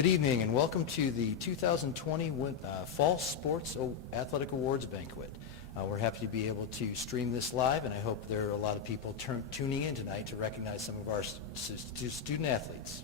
Good evening and welcome to the 2020 Fall Sports Athletic Awards Banquet. We're happy to be able to stream this live, and I hope there are a lot of people tuning in tonight to recognize some of our student athletes.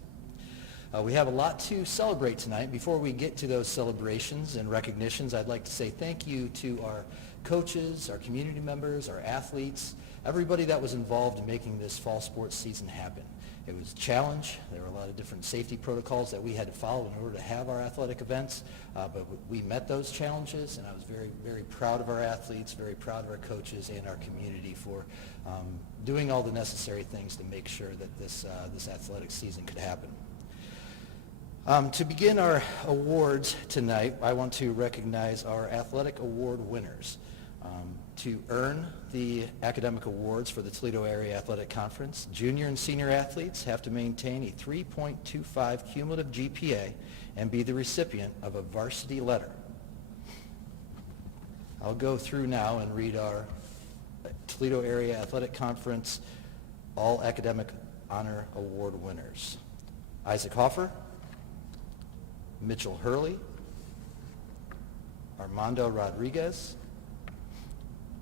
We have a lot to celebrate tonight. Before we get to those celebrations and recognitions, I'd like to say thank you to our coaches, our community members, our athletes, everybody that was involved in making this fall sports season happen. It was a challenge. There were a lot of different safety protocols that we had to follow in order to have our athletic events, but we met those challenges, and I was very, very proud of our athletes, very proud of our coaches and our community for doing all the necessary things to make sure that this athletic season could happen. To begin our awards tonight, I want to recognize our athletic award winners. To earn the academic awards for the Toledo Area Athletic Conference, junior and senior athletes have to maintain a 3.25 cumulative GPA and be the recipient of a varsity letter. I'll go through now and read our Toledo Area Athletic Conference All Academic Honor Award winners. Isaac Hoffer, Mitchell Hurley, Armando Rodriguez,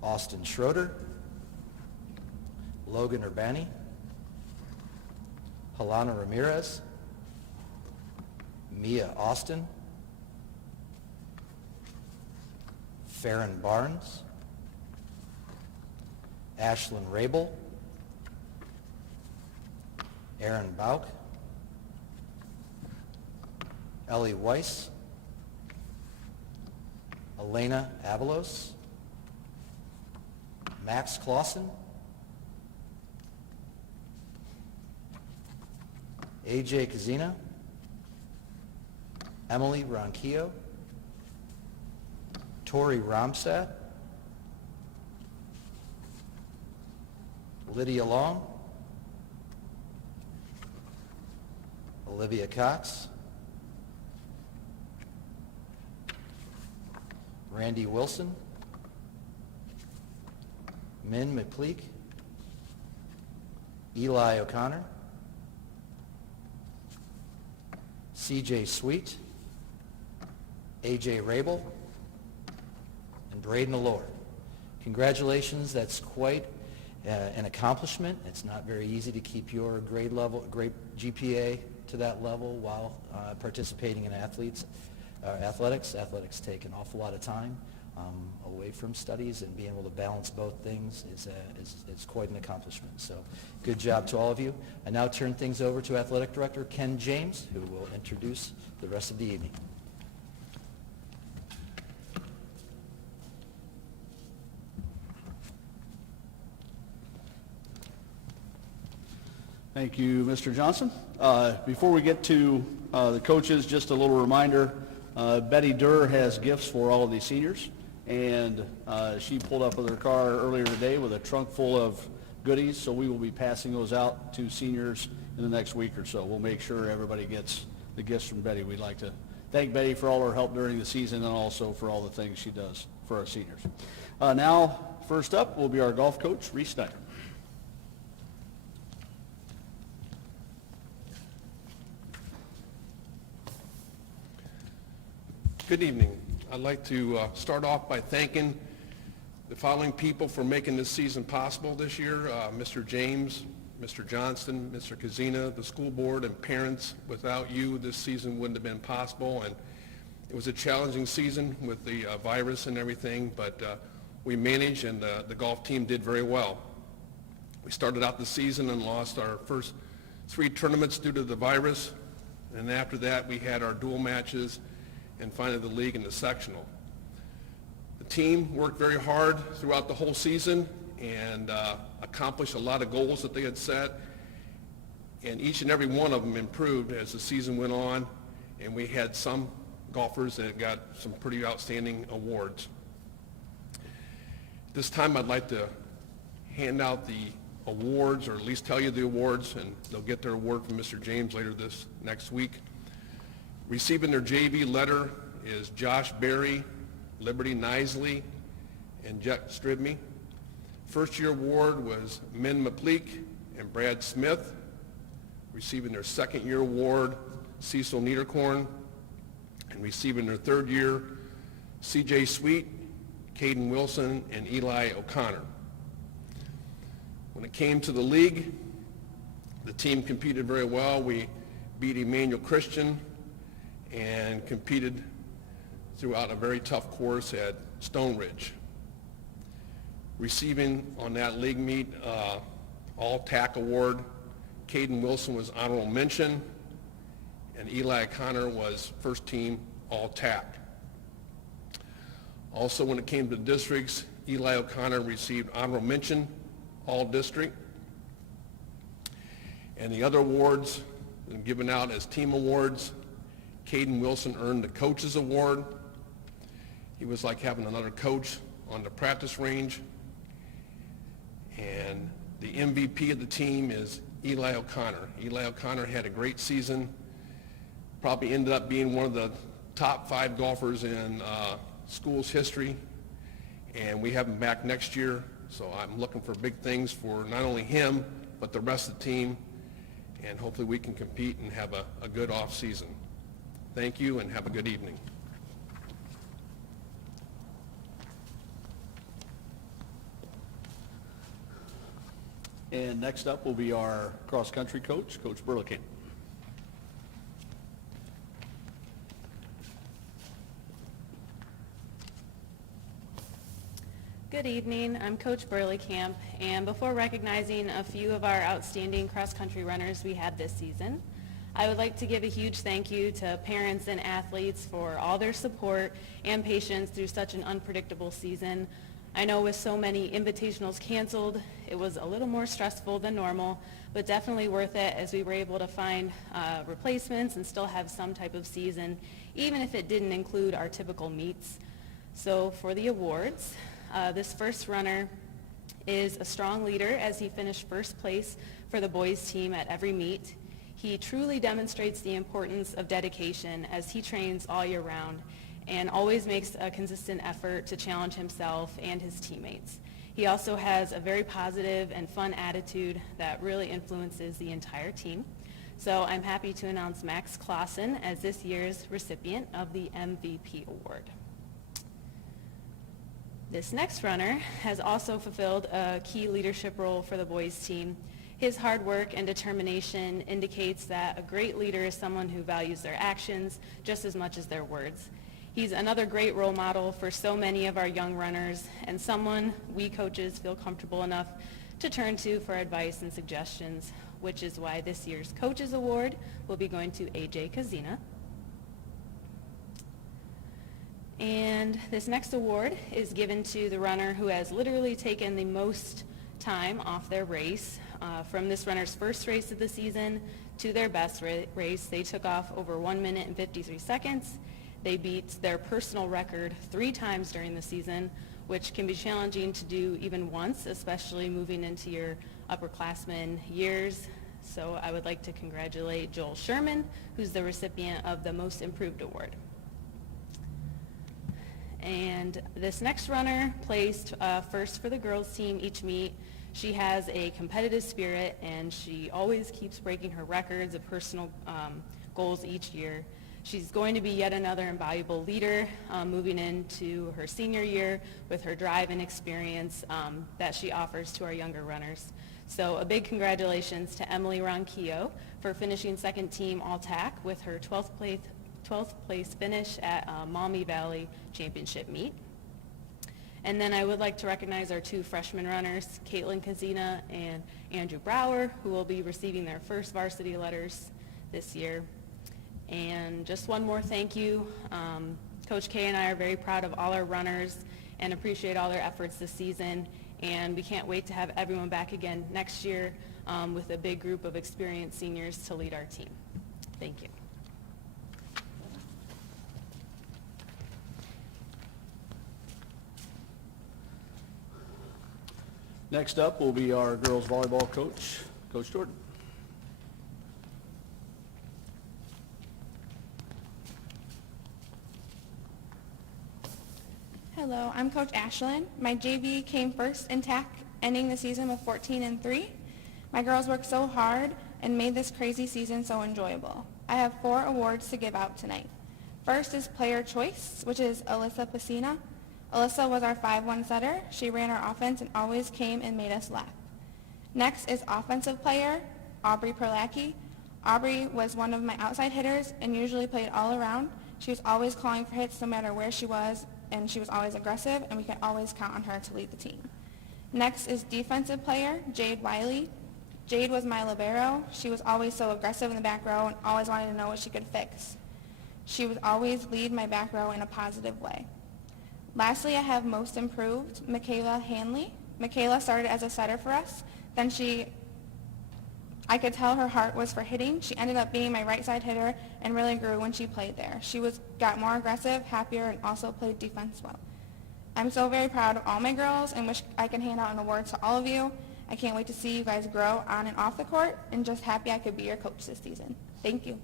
Austin Schroeder, Logan Urbani, Helena Ramirez, Mia Austin, Farron Barnes, Ashlyn Rabel, Aaron Bauk, Ellie Weiss, Elena Avalos, Max Clausen, AJ Kazina, Emily Ronquillo, Tori Romstad, Lydia Long, Olivia Cox, Randy Wilson, Min McPleek, Eli O'Connor, CJ Sweet, AJ Rabel, and Braden Allure. Congratulations, that's quite an accomplishment. It's not very easy to keep your grade GPA to that level while participating in athletics. Athletics take an awful lot of time away from studies, and being able to balance both things is quite an accomplishment. So good job to all of you. I now turn things over to Athletic Director Ken James, who will introduce the rest of the evening. Thank you, Mr. Johnson. Before we get to the coaches, just a little reminder, Betty Durr has gifts for all of these seniors, and she pulled up with her car earlier today with a trunk full of goodies, so we will be passing those out to seniors in the next week or so. We'll make sure everybody gets the gifts from Betty. We'd like to thank Betty for all her help during the season and also for all the things she does for our seniors. Now, first up will be our golf coach, Reese Snyder. Good evening. I'd like to start off by thanking the following people for making this season possible this year. Mr. James, Mr. Johnston, Mr. Kazina, the school board, and parents. Without you, this season wouldn't have been possible. And it was a challenging season with the virus and everything, but we managed, and the golf team did very well. We started out the season and lost our first 3 tournaments due to the virus, and after that we had our dual matches and finally the league and the sectional. The team worked very hard throughout the whole season and accomplished a lot of goals that they had set, and each and every one of them improved as the season went on, and we had some golfers that got some pretty outstanding awards. This time I'd like to hand out the awards, or at least tell you the awards, and they'll get their award from Mr. James later this next week. Receiving their JV letter is Josh Berry, Liberty Nisley, and Jet Stridme. First year award was Min McPleek and Brad Smith. Receiving their second year award, Cecil Niederkorn, and receiving their third year, C.J. Sweet, Caden Wilson, and Eli O'Connor. When it came to the league, the team competed very well. We beat Emmanuel Christian and competed throughout a very tough course at Stone Ridge. Receiving on that league meet All-TAC award, Caden Wilson was honorable mention, and Eli O'Connor was first team All-TAC. Also, when it came to districts, Eli O'Connor received honorable mention, all district. And the other awards given out as team awards, Caden Wilson earned the Coach's Award. He was like having another coach on the practice range. And the MVP of the team is Eli O'Connor. Eli O'Connor had a great season, probably ended up being one of the top 5 golfers in school's history, and we have him back next year, so I'm looking for big things for not only him, but the rest of the team, and hopefully we can compete and have a good off season. Thank you, and have a good evening. And next up will be our cross-country coach, Coach Burlingame. Good evening, I'm Coach Burleycamp, and before recognizing a few of our outstanding cross-country runners we had this season, I would like to give a huge thank you to parents and athletes for all their support and patience through such an unpredictable season. I know with so many invitationals canceled, it was a little more stressful than normal, but definitely worth it as we were able to find replacements and still have some type of season, even if it didn't include our typical meets. So for the awards, this first runner is a strong leader as he finished first place for the boys team at every meet. He truly demonstrates the importance of dedication as he trains all year round and always makes a consistent effort to challenge himself and his teammates. He also has a very positive and fun attitude that really influences the entire team. So I'm happy to announce Max Clausen as this year's recipient of the MVP award. This next runner has also fulfilled a key leadership role for the boys team. His hard work and determination indicates that a great leader is someone who values their actions just as much as their words. He's another great role model for so many of our young runners and someone we coaches feel comfortable enough to turn to for advice and suggestions, which is why this year's Coaches Award will be going to AJ Kazina. And this next award is given to the runner who has literally taken the most time off their race. From this runner's first race of the season to their best race, they took off over 1 minute and 53 seconds. They beat their personal record 3 times during the season, which can be challenging to do even once, especially moving into your upperclassmen years. So I would like to congratulate Joel Sherman, who's the recipient of the Most Improved Award. And this next runner placed first for the girls team each meet. She has a competitive spirit and she always keeps breaking her records of personal goals each year. She's going to be yet another invaluable leader moving into her senior year with her drive and experience that she offers to our younger runners. So a big congratulations to Emily Ronquillo for finishing second team All-TAC with her 12th place finish at Maumee Valley Championship meet. And then I would like to recognize our 2 freshman runners, Caitlin Kazina and Andrew Brower, who will be receiving their first varsity letters this year. And just one more thank you. Coach K and I are very proud of all our runners and appreciate all their efforts this season. And we can't wait to have everyone back again next year with a big group of experienced seniors to lead our team. Thank you. Next up will be our girls volleyball coach, Coach Jordan. Hello, I'm Coach Ashlyn. My JV came first in TAC, ending the season with 14-3. My girls worked so hard and made this crazy season so enjoyable. I have 4 awards to give out tonight. First is Player Choice, which is Alyssa Pacina. Alyssa was our 5-1 setter. She ran our offense and always came and made us laugh. Next is Offensive Player, Aubrey Perlacki. Aubrey was one of my outside hitters and usually played all around. She was always calling for hits no matter where she was, and she was always aggressive, and we could always count on her to lead the team. Next is Defensive Player, Jade Wiley. Jade was my libero. She was always so aggressive in the back row and always wanted to know what she could fix. She would always lead my back row in a positive way. Lastly, I have Most Improved, Michaela Hanley. Michaela started as a setter for us. Then I could tell her heart was for hitting. She ended up being my right side hitter and really grew when she played there. She got more aggressive, happier, and also played defense well. I'm so very proud of all my girls and wish I could hand out an award to all of you. I can't wait to see you guys grow on and off the court, and just happy I could be your coach this season. Thank you.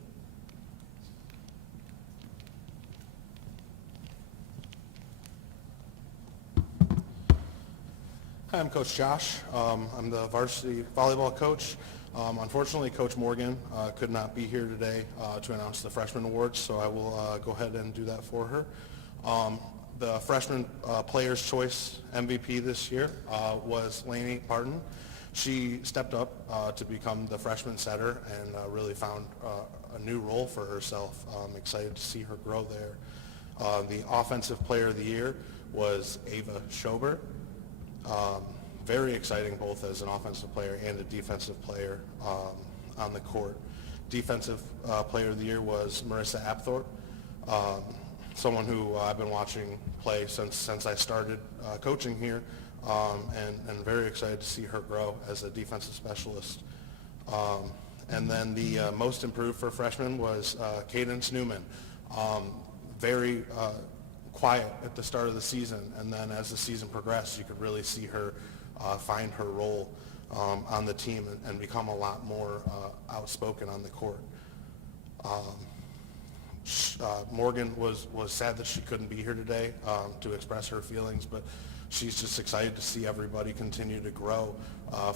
Hi, I'm Coach Josh. I'm the varsity volleyball coach. Unfortunately, Coach Morgan could not be here today to announce the freshman awards, so I will go ahead and do that for her. The freshman Player's Choice MVP this year was Lainey Parton. She stepped up to become the freshman setter and really found a new role for herself. I'm excited to see her grow there. The Offensive Player of the Year was Ava Schober. Very exciting both as an offensive player and a defensive player on the court. Defensive Player of the Year was Marissa Apthorpe, someone who I've been watching play since I started coaching here, and very excited to see her grow as a defensive specialist. And then the Most Improved for freshmen was Cadence Newman. Very quiet at the start of the season, and then as the season progressed, you could really see her find her role on the team and become a lot more outspoken on the court. Morgan was sad that she couldn't be here today to express her feelings, but she's just excited to see everybody continue to grow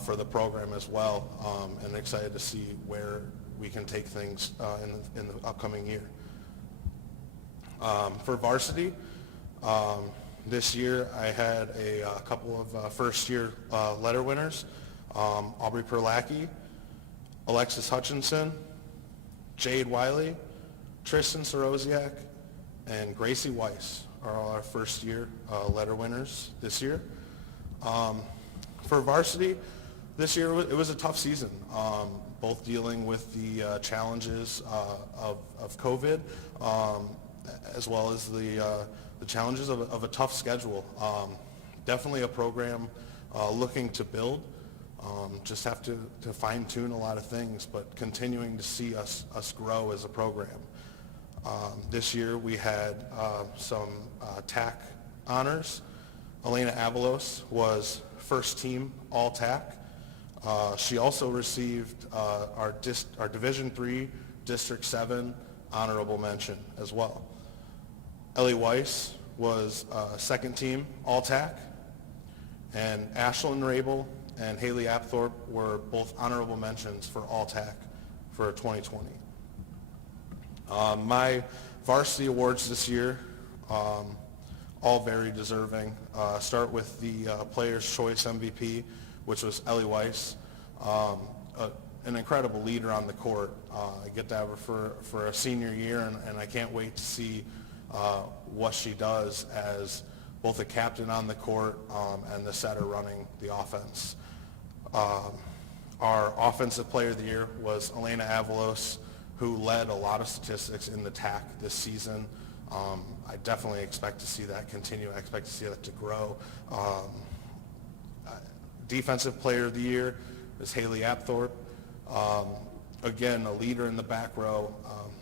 for the program as well, and excited to see where we can take things in the upcoming year. For varsity, this year I had a couple of first-year letter winners, Aubrey Perlacki, Alexis Hutchinson, Jade Wiley, Tristan Sorosiak, and Gracie Weiss are all our first-year letter winners this year. For varsity, this year it was a tough season, both dealing with the challenges of COVID, as well as the challenges of a tough schedule. Definitely a program looking to build. Just have to fine-tune a lot of things, but continuing to see us grow as a program. This year we had some TAC honors. Elena Avalos was first team all-TAC. She also received our Division III District 7 honorable mention as well. Ellie Weiss was second team all-TAC, and Ashlyn Rabel and Haley Apthorpe were both honorable mentions for all-TAC for 2020. My varsity awards this year, all very deserving. Start with the Player's Choice MVP, which was Ellie Weiss. An incredible leader on the court. I get to have her for a senior year, and I can't wait to see what she does as both a captain on the court and the setter running the offense. Our Offensive Player of the Year was Elena Avalos, who led a lot of statistics in the TAC this season. I definitely expect to see that continue. I expect to see that to grow. Defensive Player of the Year is Haley Apthorpe. Again, a leader in the back row.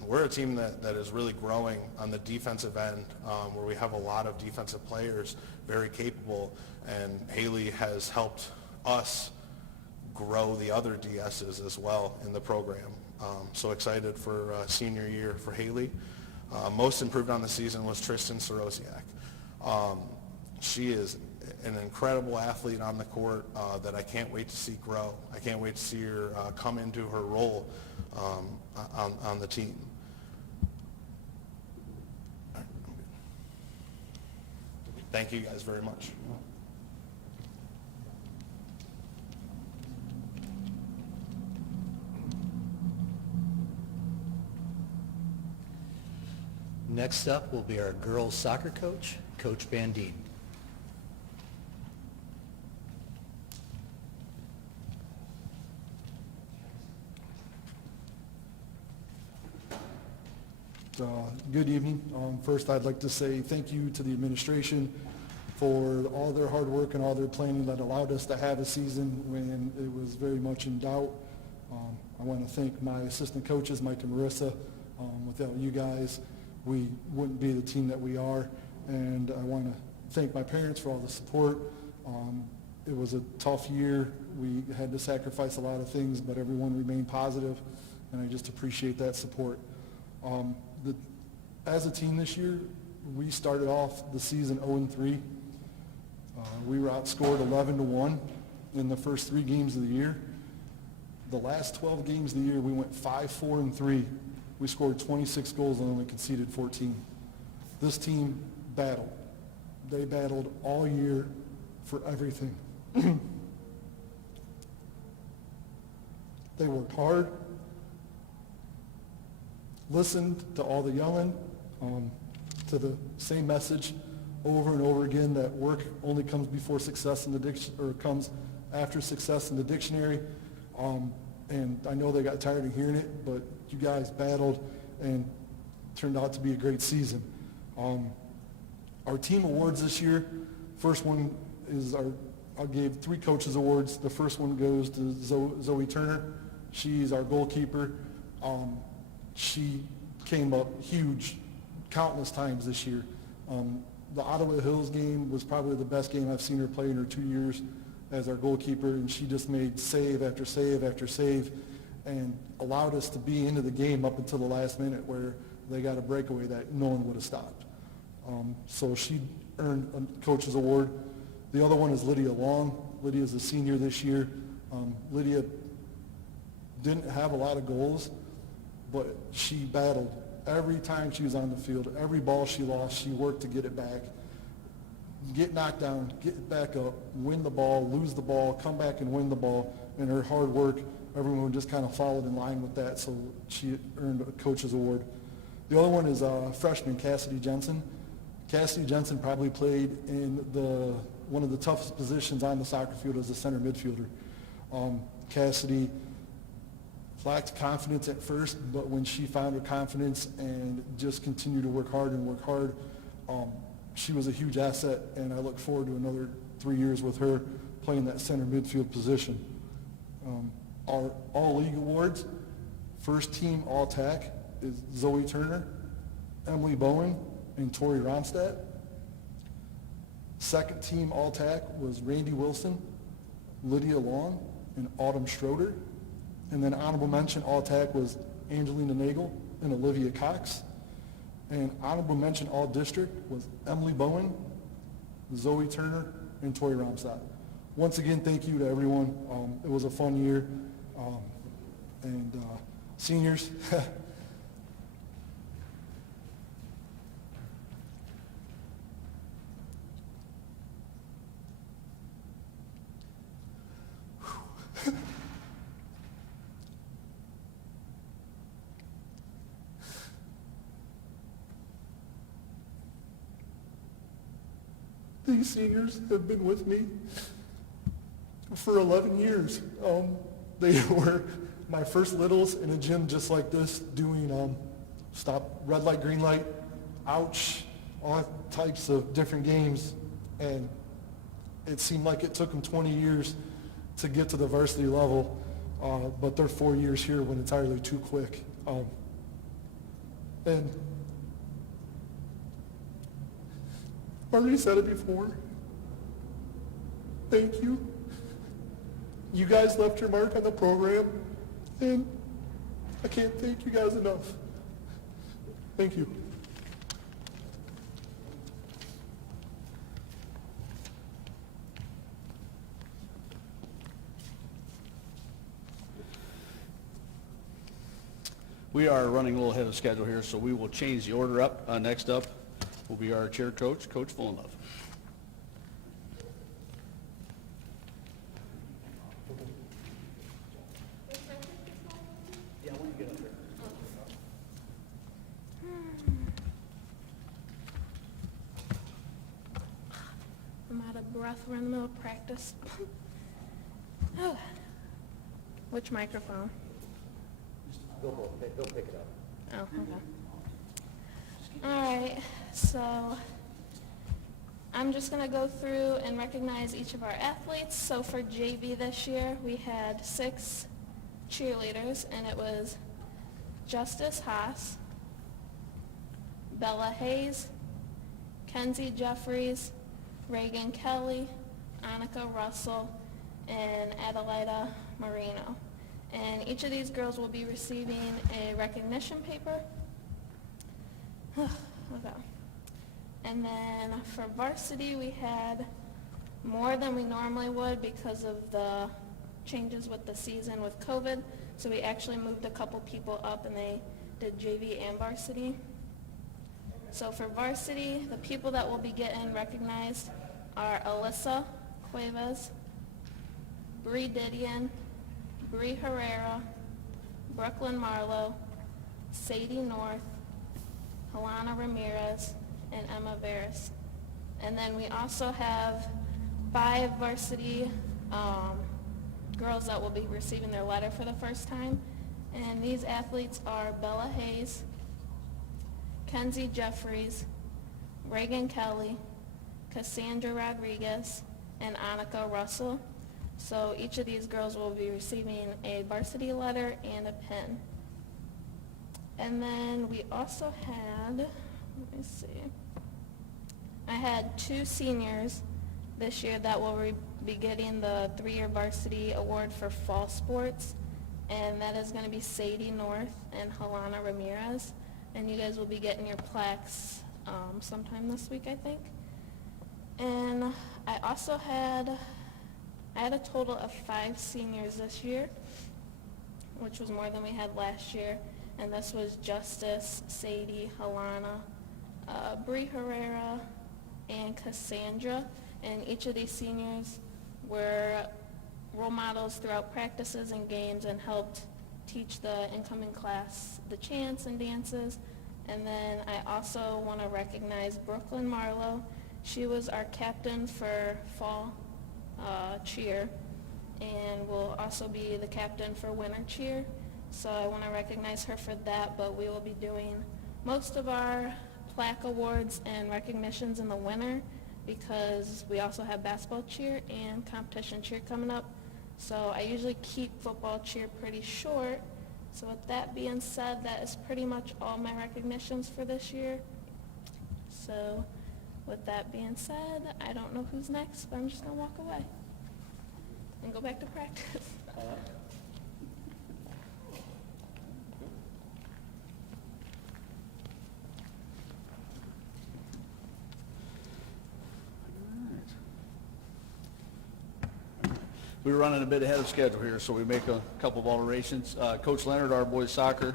We're a team that is really growing on the defensive end, where we have a lot of defensive players, very capable, and Haley has helped us grow the other DSs as well in the program. So excited for senior year for Haley. Most improved on the season was Tristan Sorosiak. She is an incredible athlete on the court that I can't wait to see grow. I can't wait to see her come into her role on the team. Thank you guys very much. Next up will be our girls soccer coach, Coach Bandine. Good evening. First, I'd like to say thank you to the administration for all their hard work and all their planning that allowed us to have a season when it was very much in doubt. I want to thank my assistant coaches, Mike and Marissa. Without you guys, we wouldn't be the team that we are. And I want to thank my parents for all the support. It was a tough year. We had to sacrifice a lot of things, but everyone remained positive, and I just appreciate that support. As a team this year, we started off the season 0-3. We were outscored 11-1 in the first 3 games of the year. The last 12 games of the year, we went 5-4-3. We scored 26 goals and only conceded 14. This team battled. They battled all year for everything. They worked hard, listened to all the yelling, to the same message over and over again that work only comes before success in the or comes after success in the dictionary. And I know they got tired of hearing it, but you guys battled and turned out to be a great season. Our team awards this year, first one is I gave 3 coaches awards. The first one goes to Zoe Turner. She's our goalkeeper. She came up huge countless times this year. The Ottawa Hills game was probably the best game I've seen her play in her 2 years as our goalkeeper, and she just made save after save after save and allowed us to be into the game up until the last minute where they got a breakaway that no one would have stopped. So she earned a coach's award. The other one is Lydia Long. Lydia is a senior this year. Lydia didn't have a lot of goals, but she battled every time she was on the field. Every ball she lost, she worked to get it back, get knocked down, get back up, win the ball, lose the ball, come back and win the ball. And her hard work, everyone just kind of followed in line with that, so she earned a coach's award. The other one is freshman Cassidy Jensen. Cassidy Jensen probably played in one of the toughest positions on the soccer field as a center midfielder. Cassidy lacked confidence at first, but when she found her confidence and just continued to work hard, she was a huge asset, and I look forward to another 3 years with her playing that center midfield position. Our all-league awards, first team all-TAC is Zoe Turner, Emily Bowen, and Tori Ronstadt. Second team all-TAC was Randy Wilson, Lydia Long, and Autumn Schroeder. And then honorable mention all-TAC was Angelina Nagel and Olivia Cox. And honorable mention all-district was Emily Bowen, Zoe Turner, and Tori Ronstadt. Once again, thank you to everyone. It was a fun year. Seniors, these seniors have been with me for 11 years. They were my first littles in a gym just like this, doing stop, red light, green light, ouch, all types of different games. And it seemed like it took them 20 years to get to the varsity level, but their 4 years here went entirely too quick. And I've already said it before. Thank you. You guys left your mark on the program, and I can't thank you guys enough. Thank you. We are running a little ahead of schedule here, so we will change the order up. Next up will be our cheer coach, Coach Fullenlove. I'm out of breath. We're in the middle of practice. Oh. Which microphone? They'll pick it up. Oh, okay. All right, so I'm just going to go through and recognize each of our athletes. So for JV this year, we had 6 cheerleaders, and it was Justice Haas, Bella Hayes, Kenzie Jeffries, Reagan Kelly, Annika Russell, and Adelaida Marino. And each of these girls will be receiving a recognition paper. Okay. And then for varsity, we had more than we normally would because of the changes with the season with COVID. So we actually moved a couple people up, and they did JV and varsity. So for varsity, the people that will be getting recognized are Alyssa Cuevas, Bree Didion, Bree Herrera, Brooklyn Marlowe, Sadie North, Helena Ramirez, and Emma Veras. And then we also have 5 varsity girls that will be receiving their letter for the first time. And these athletes are Bella Hayes, Kenzie Jeffries, Reagan Kelly, Cassandra Rodriguez, and Annika Russell. So each of these girls will be receiving a varsity letter and a pin. And then we also had, let me see, I had 2 seniors this year that will be getting the 3-year varsity award for fall sports, and that is going to be Sadie North and Helena Ramirez. And you guys will be getting your plaques sometime this week, I think. And I also had a total of 5 seniors this year, which was more than we had last year. And this was Justice, Sadie, Helena, Bree Herrera, and Cassandra. And each of these seniors were role models throughout practices and games and helped teach the incoming class the chants and dances. And then I also want to recognize Brooklyn Marlowe. She was our captain for fall cheer, and will also be the captain for winter cheer. So I want to recognize her for that, but we will be doing most of our plaque awards and recognitions in the winter because we also have basketball cheer and competition cheer coming up. So I usually keep football cheer pretty short. So with that being said, that is pretty much all my recognitions for this year. So with that being said, I don't know who's next, but I'm just going to walk away and go back to practice. We're running a bit ahead of schedule here, so we make a couple of alterations. Coach Leonard, our boys soccer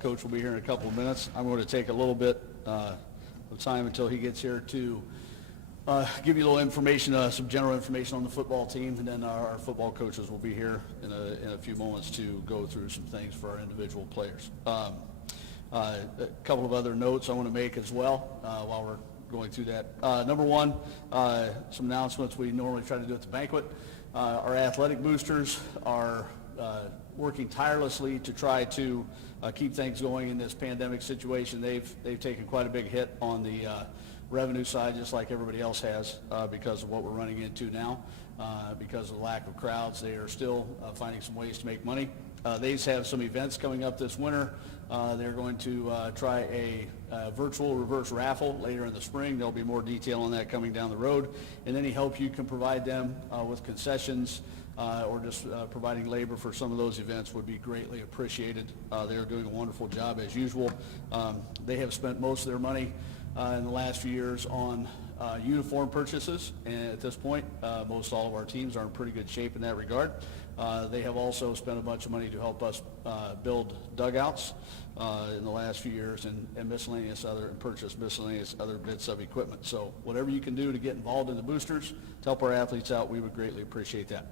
coach, will be here in a couple of minutes. I'm going to take a little bit of time until he gets here to give you a little information, some general information on the football team, and then our football coaches will be here in a few moments to go through some things for our individual players. A couple of other notes I want to make as well while we're going through that. Number one, some announcements we normally try to do at the banquet. Our athletic boosters are working tirelessly to try to keep things going in this pandemic situation. They've taken quite a big hit on the revenue side, just like everybody else has, because of what we're running into now. Because of the lack of crowds, they are still finding some ways to make money. They have some events coming up this winter. They're going to try a virtual reverse raffle later in the spring. There'll be more detail on that coming down the road. And any help you can provide them with concessions or just providing labor for some of those events would be greatly appreciated. They're doing a wonderful job as usual. They have spent most of their money in the last few years on uniform purchases, and at this point, most all of our teams are in pretty good shape in that regard. They have also spent a bunch of money to help us build dugouts in the last few years and purchase miscellaneous other bits of equipment. So whatever you can do to get involved in the boosters to help our athletes out, we would greatly appreciate that.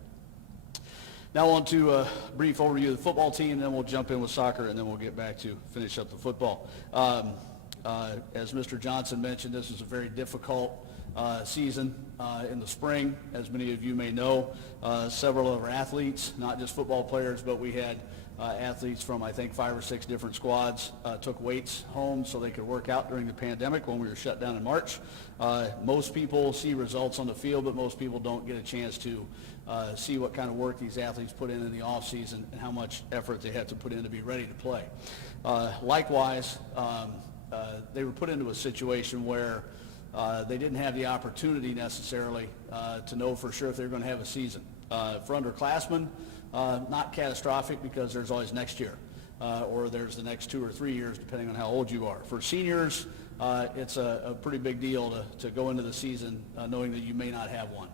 Now on to a brief overview of the football team, then we'll jump in with soccer, and then we'll get back to finish up the football. As Mr. Johnson mentioned, this was a very difficult season in the spring. As many of you may know, several of our athletes, not just football players, but we had athletes from, I think, 5 or 6 different squads took weights home so they could work out during the pandemic when we were shut down in March. Most people see results on the field, but most people don't get a chance to see what kind of work these athletes put in the off season and how much effort they have to put in to be ready to play. Likewise, they were put into a situation where they didn't have the opportunity necessarily to know for sure if they were going to have a season. For underclassmen, not catastrophic because there's always next year, or there's the next 2 or 3 years depending on how old you are. For seniors, it's a pretty big deal to go into the season knowing that you may not have one.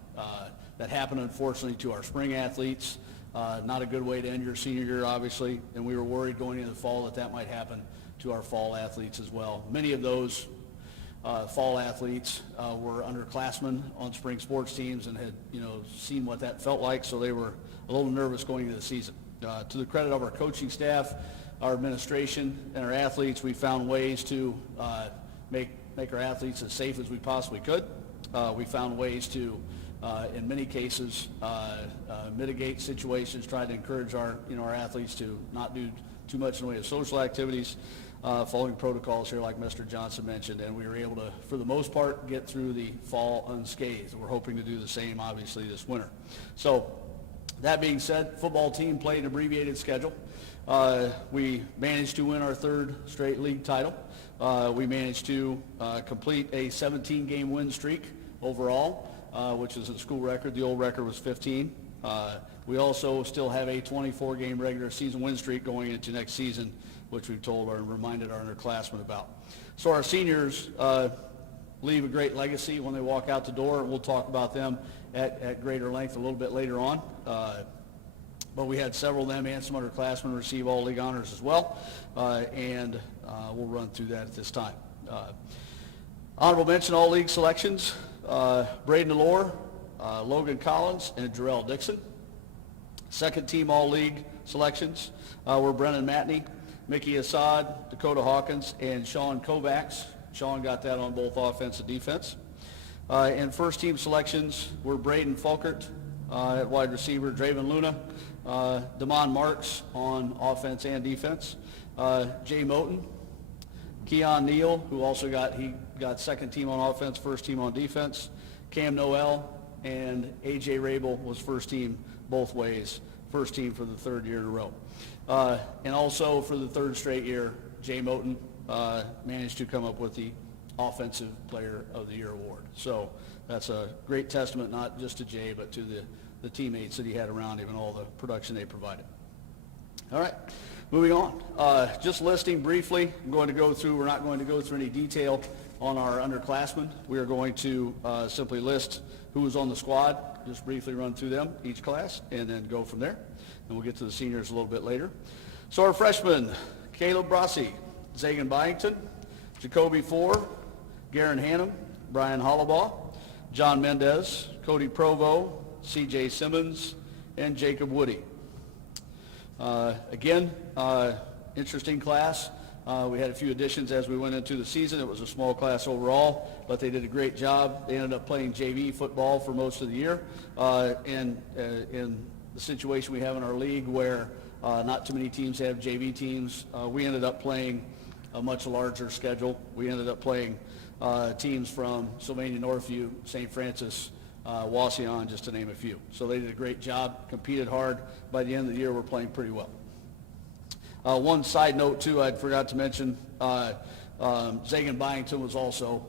That happened, unfortunately, to our spring athletes. Not a good way to end your senior year, obviously, and we were worried going into the fall that might happen to our fall athletes as well. Many of those fall athletes were underclassmen on spring sports teams and had seen what that felt like, so they were a little nervous going into the season. To the credit of our coaching staff, our administration, and our athletes, we found ways to make our athletes as safe as we possibly could. We found ways to, in many cases, mitigate situations, try to encourage our athletes to not do too much in the way of social activities, following protocols here like Mr. Johnson mentioned, and we were able to, for the most part, get through the fall unscathed. We're hoping to do the same, obviously, this winter. So that being said, football team played an abbreviated schedule. We managed to win our 3rd straight league title. We managed to complete a 17-game win streak overall, which is a school record. The old record was 15. We also still have a 24-game regular season win streak going into next season, which we've told and reminded our underclassmen about. So our seniors leave a great legacy when they walk out the door, and we'll talk about them at greater length a little bit later on. But we had several of them and some underclassmen receive all league honors as well, and we'll run through that at this time. Honorable mention all league selections, Braden Allure, Logan Collins, and Jarrell Dixon. Second team all league selections were Brennan Matney, Mickey Assad, Dakota Hawkins, and Sean Kovacs. Sean got that on both offense and defense. And first team selections were Braden Folkert at wide receiver, Draven Luna, Damon Marks on offense and defense, Jay Moten, Keon Neal, who also got second team on offense, first team on defense, Cam Noel, and A.J. Rabel was first team both ways, first team for the 3rd year in a row. And also for the 3rd straight year, Jay Moten managed to come up with the Offensive Player of the Year award. So that's a great testament not just to Jay, but to the teammates that he had around him and all the production they provided. All right, moving on. Just listing briefly, we're not going to go through any detail on our underclassmen. We are going to simply list who was on the squad, just briefly run through them, each class, and then go from there. And we'll get to the seniors a little bit later. So our freshmen, Caleb Brossi, Zagan Byington, Jacoby Four, Garen Hannum, Brian Hollabaugh, John Mendez, Cody Provo, C.J. Simmons, and Jacob Woody. Again, interesting class. We had a few additions as we went into the season. It was a small class overall, but they did a great job. They ended up playing JV football for most of the year. And in the situation we have in our league where not too many teams have JV teams, we ended up playing a much larger schedule. We ended up playing teams from Sylvania Northview, St. Francis, Wauseon, just to name a few. So they did a great job, competed hard. By the end of the year, we're playing pretty well. One side note, too, I forgot to mention, Zagan Byington was also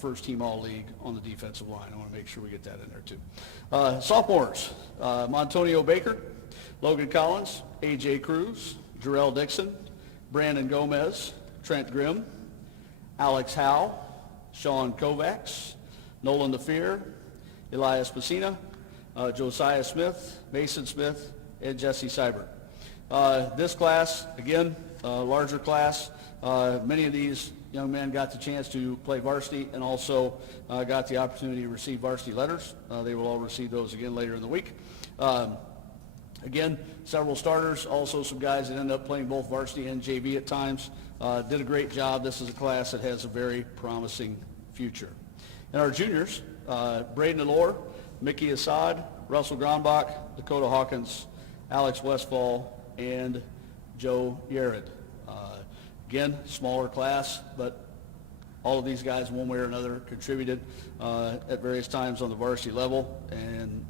first team all-league on the defensive line. I want to make sure we get that in there, too. Sophomores, Montonio Baker, Logan Collins, A.J. Cruz, Jarrell Dixon, Brandon Gomez, Trent Grimm, Alex Howe, Sean Kovacs, Nolan DeFeer, Elias Pacina, Josiah Smith, Mason Smith, and Jesse Seibert. This class, again, larger class. Many of these young men got the chance to play varsity and also got the opportunity to receive varsity letters. They will all receive those again later in the week. Again, several starters, also some guys that end up playing both varsity and JV at times. Did a great job. This is a class that has a very promising future. And our juniors, Braden Allure, Mickey Assad, Russell Gronbach, Dakota Hawkins, Alex Westfall, and Joe Yared. Again, smaller class, but all of these guys, one way or another, contributed at various times on the varsity level, and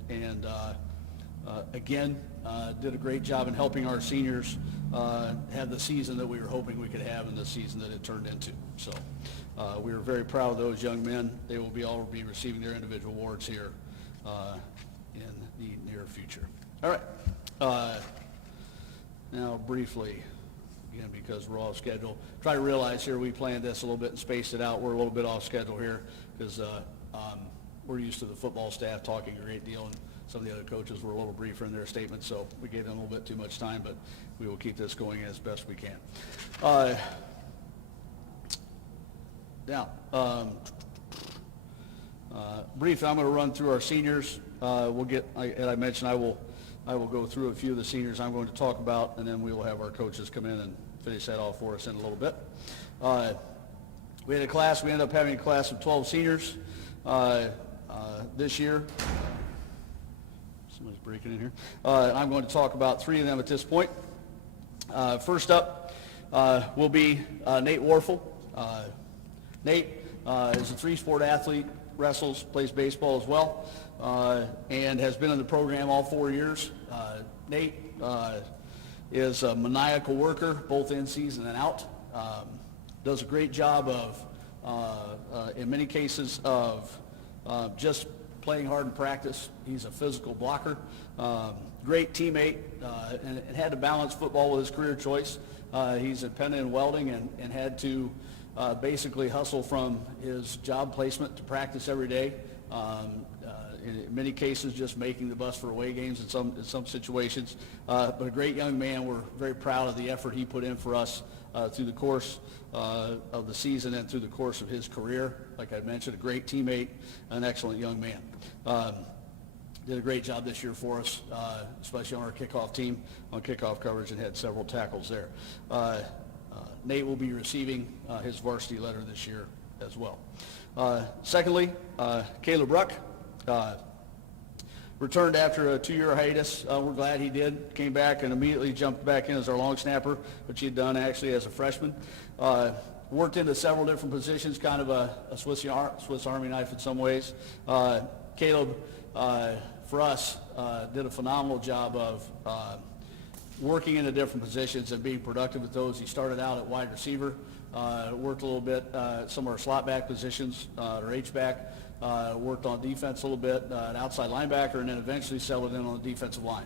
again, did a great job in helping our seniors have the season that we were hoping we could have and the season that it turned into. So we were very proud of those young men. They will all be receiving their individual awards here in the near future. All right. Now, briefly, again, because we're off schedule, try to realize here we planned this a little bit and spaced it out. We're a little bit off schedule here because we're used to the football staff talking a great deal, and some of the other coaches were a little briefer in their statements, so we gave them a little bit too much time, but we will keep this going as best we can. Now, briefly, I'm going to run through our seniors. We'll get, as I mentioned, I will go through a few of the seniors I'm going to talk about, and then we will have our coaches come in and finish that off for us in a little bit. We ended up having a class of 12 seniors this year. Somebody's breaking in here. I'm going to talk about 3 of them at this point. First up will be Nate Warfel. Nate is a 3-sport athlete, wrestles, plays baseball as well, and has been in the program all 4 years. Nate is a maniacal worker, both in season and out. Does a great job of, in many cases, of just playing hard in practice. He's a physical blocker. Great teammate, and had to balance football with his career choice. He's independent in welding and had to basically hustle from his job placement to practice every day. In many cases, just making the bus for away games in some situations. But a great young man. We're very proud of the effort he put in for us through the course of the season and through the course of his career. Like I mentioned, a great teammate, an excellent young man. Did a great job this year for us, especially on our kickoff team, on kickoff coverage, and had several tackles there. Nate will be receiving his varsity letter this year as well. Secondly, Caleb Ruck. Returned after a 2-year hiatus. We're glad he did. Came back and immediately jumped back in as our long snapper, which he had done actually as a freshman. Worked into several different positions, kind of a Swiss Army knife in some ways. Caleb, for us, did a phenomenal job of working into different positions and being productive with those. He started out at wide receiver, worked a little bit some of our slot back positions, or H-back. Worked on defense a little bit, an outside linebacker, and then eventually settled in on the defensive line.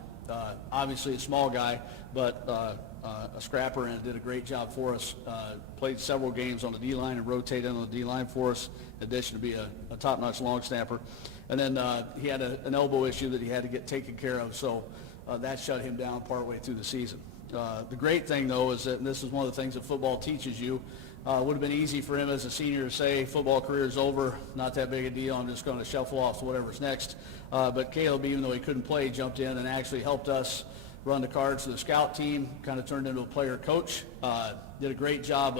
Obviously a small guy, but a scrapper, and did a great job for us. Played several games on the D-line and rotated on the D-line for us, in addition to be a top-notch long snapper. And then he had an elbow issue that he had to get taken care of, so that shut him down partway through the season. The great thing, though, is that, and this is one of the things that football teaches you, would have been easy for him as a senior to say, football career is over, not that big a deal, I'm just going to shuffle off to whatever's next. But Caleb, even though he couldn't play, jumped in and actually helped us run the cards to the scout team, kind of turned into a player coach. Did a great job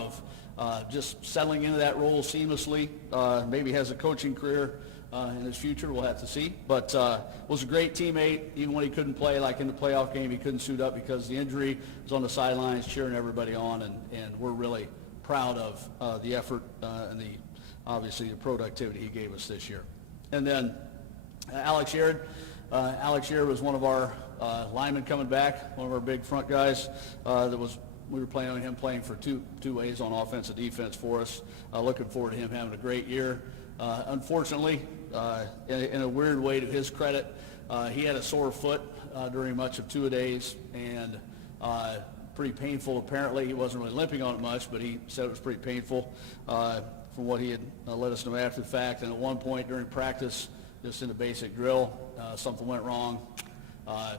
of just settling into that role seamlessly. Maybe has a coaching career in his future, we'll have to see. But was a great teammate, even when he couldn't play, like in the playoff game, he couldn't suit up because of the injury. Was on the sidelines cheering everybody on, and we're really proud of the effort and obviously the productivity he gave us this year. And then Alex Yared. Alex Yared was one of our linemen coming back, one of our big front guys we were planning on him playing for two ways on offense and defense for us. Looking forward to him having a great year. Unfortunately, in a weird way to his credit, he had a sore foot during much of 2 days, and pretty painful apparently. He wasn't really limping on it much, but he said it was pretty painful. from what he had let us know after the fact. And at one point during practice, just in a basic drill, something went wrong.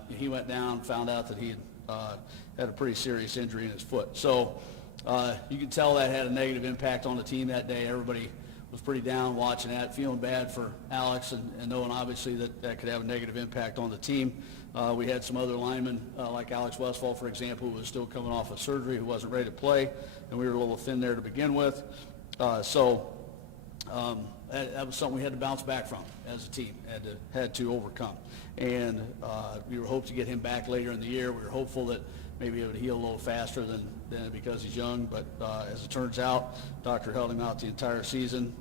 He went down, found out that he had a pretty serious injury in his foot. So you can tell that had a negative impact on the team that day. Everybody was pretty down watching that, feeling bad for Alex and knowing obviously that could have a negative impact on the team. We had some other linemen, like Alex Westfall, for example, who was still coming off of surgery, who wasn't ready to play, and we were a little thin there to begin with. So that was something we had to bounce back from as a team, had to overcome. And we were hoping to get him back later in the year. We were hopeful that maybe it would heal a little faster than because he's young, but as it turns out, doctor held him out the entire season.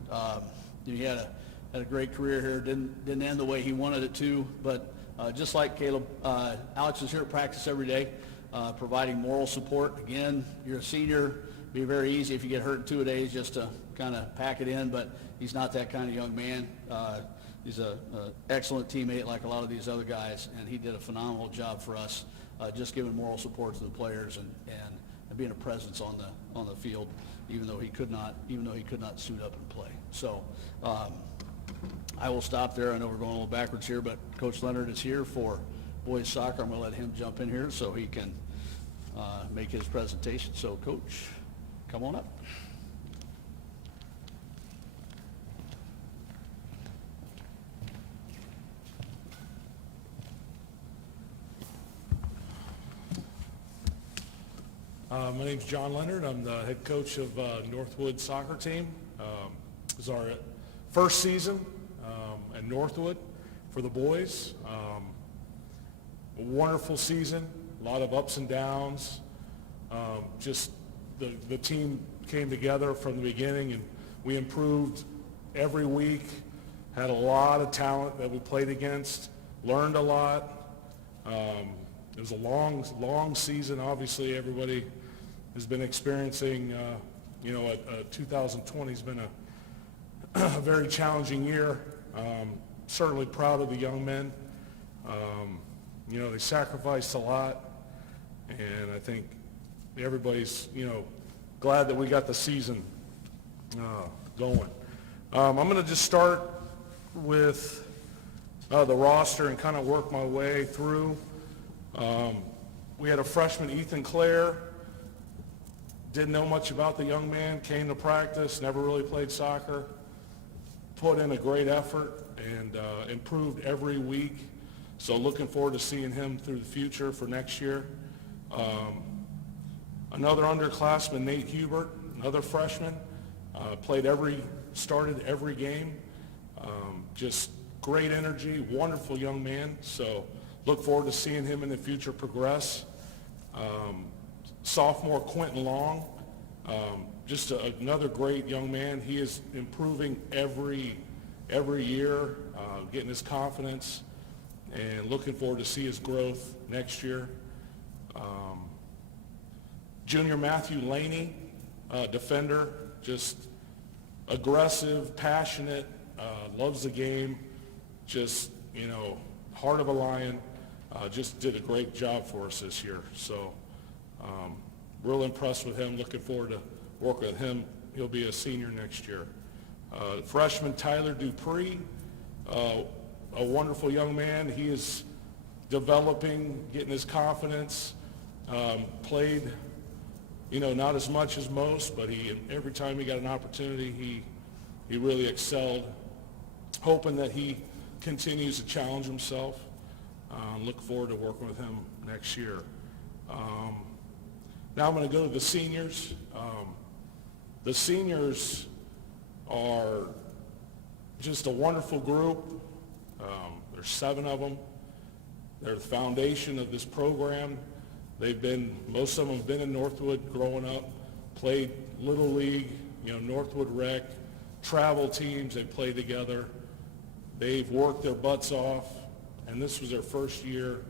He had a great career here. Didn't end the way he wanted it to, but just like Caleb, Alex is here at practice every day, providing moral support. Again, you're a senior. It'd be very easy if you get hurt in 2 days just to kind of pack it in, but he's not that kind of young man. He's an excellent teammate like a lot of these other guys, and he did a phenomenal job for us, just giving moral support to the players and being a presence on the field, even though he could not suit up and play. So I will stop there. I know we're going a little backwards here, but Coach Leonard is here for boys soccer. I'm going to let him jump in here so he can make his presentation. So, Coach, come on up. My name's John Leonard. I'm the head coach of Northwood soccer team. It was our first season at Northwood for the boys. A wonderful season, a lot of ups and downs. Just the team came together from the beginning, and we improved every week. Had a lot of talent that we played against, learned a lot. It was a long season. Obviously, everybody has been experiencing, 2020 has been a very challenging year. Certainly proud of the young men. They sacrificed a lot, and I think everybody's, glad that we got the season going. I'm going to just start with the roster and kind of work my way through. We had a freshman, Ethan Clare. Didn't know much about the young man, came to practice, never really played soccer, put in a great effort, and improved every week. So looking forward to seeing him through the future for next year. Another underclassman, Nate Hubert, another freshman, started every game. Just great energy, wonderful young man. So look forward to seeing him in the future progress. Sophomore Quentin Long, just another great young man. He is improving every year, getting his confidence, and looking forward to see his growth next year. Junior Matthew Laney, defender, just aggressive, passionate, loves the game, just, heart of a lion. Just did a great job for us this year. So real impressed with him, looking forward to working with him. He'll be a senior next year. Freshman Tyler Dupree, a wonderful young man. He is developing, getting his confidence, played, not as much as most, but every time he got an opportunity, he really excelled. Hoping that he continues to challenge himself. Look forward to working with him next year. Now I'm going to go to the seniors. The seniors are just a wonderful group. There's 7 of them. They're the foundation of this program. Most of them have been in Northwood growing up, played Little League, Northwood Rec, travel teams, they played together. They've worked their butts off, and this was their first year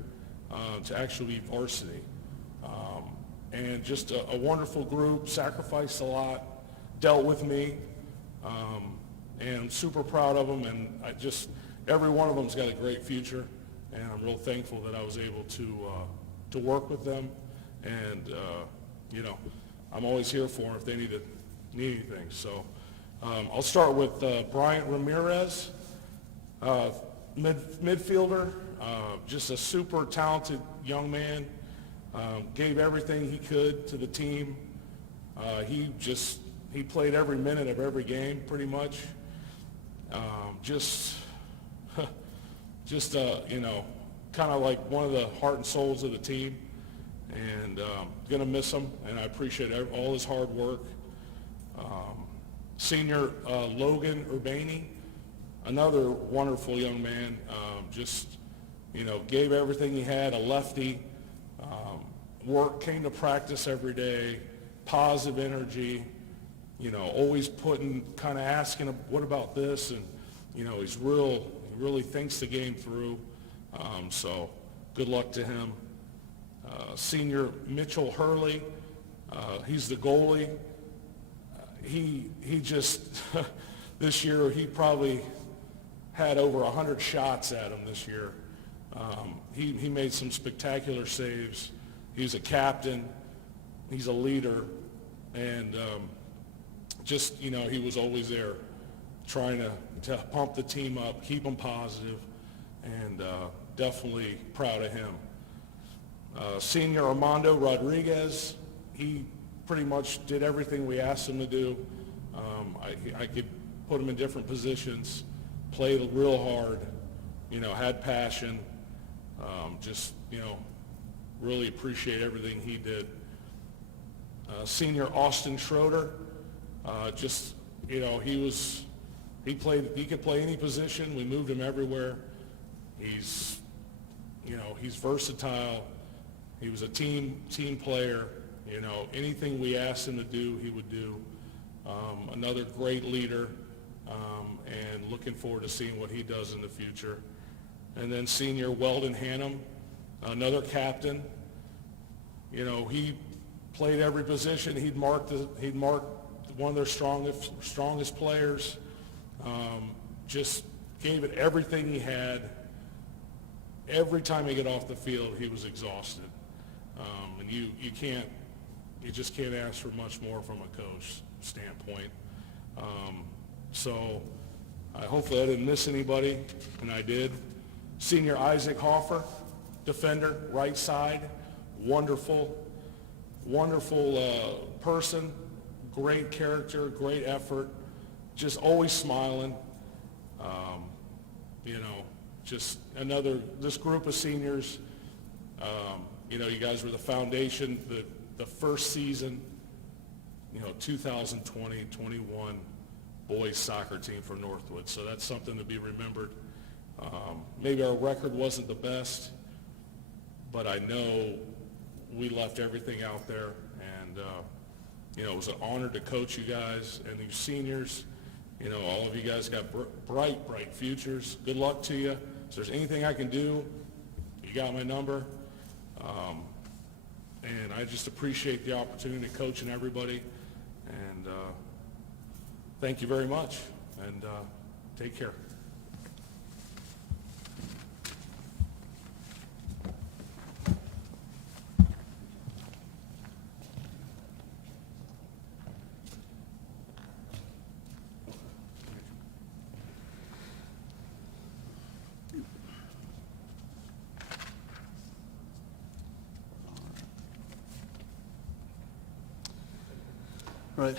to actually be varsity. And just a wonderful group, sacrificed a lot, dealt with me, and I'm super proud of them, and every one of them's got a great future, and I'm real thankful that I was able to work with them, and I'm always here for them if they need anything. So I'll start with Bryant Ramirez, midfielder, just a super talented young man, gave everything he could to the team. He played every minute of every game pretty much. Kind of like one of the heart and souls of the team, and gonna miss him, and I appreciate all his hard work. Senior Logan Urbani, another wonderful young man, gave everything he had, a lefty, came to practice every day, positive energy, always kind of asking him, what about this? And, he really thinks the game through. So good luck to him. Senior Mitchell Hurley, he's the goalie. He just, this year, he probably had over 100 shots at him this year. He made some spectacular saves. He's a captain. He's a leader. And he was always there trying to pump the team up, keep them positive, and definitely proud of him. Senior Armando Rodriguez, he pretty much did everything we asked him to do. I could put him in different positions, played real hard, had passion, really appreciate everything he did. Senior Austin Schroeder, he could play any position. We moved him everywhere. He's versatile. He was a team player. Anything we asked him to do, he would do. Another great leader, and looking forward to seeing what he does in the future. And then senior Weldon Hannum, another captain. He played every position. He'd marked one of their strongest players. Just gave it everything he had. Every time he got off the field, he was exhausted. And you just can't ask for much more from a coach standpoint. So hopefully I didn't miss anybody, and I did. Senior Isaac Hoffer, defender, right side, wonderful person, great character, great effort, just always smiling. This group of seniors, you guys were the foundation, the first season, 2020-21 boys soccer team for Northwood. So that's something to be remembered. Maybe our record wasn't the best, but I know we left everything out there, and it was an honor to coach you guys and these seniors. All of you guys got bright futures. Good luck to you. If there's anything I can do, you got my number. And I just appreciate the opportunity to coach and everybody. And thank you very much. And take care. Right.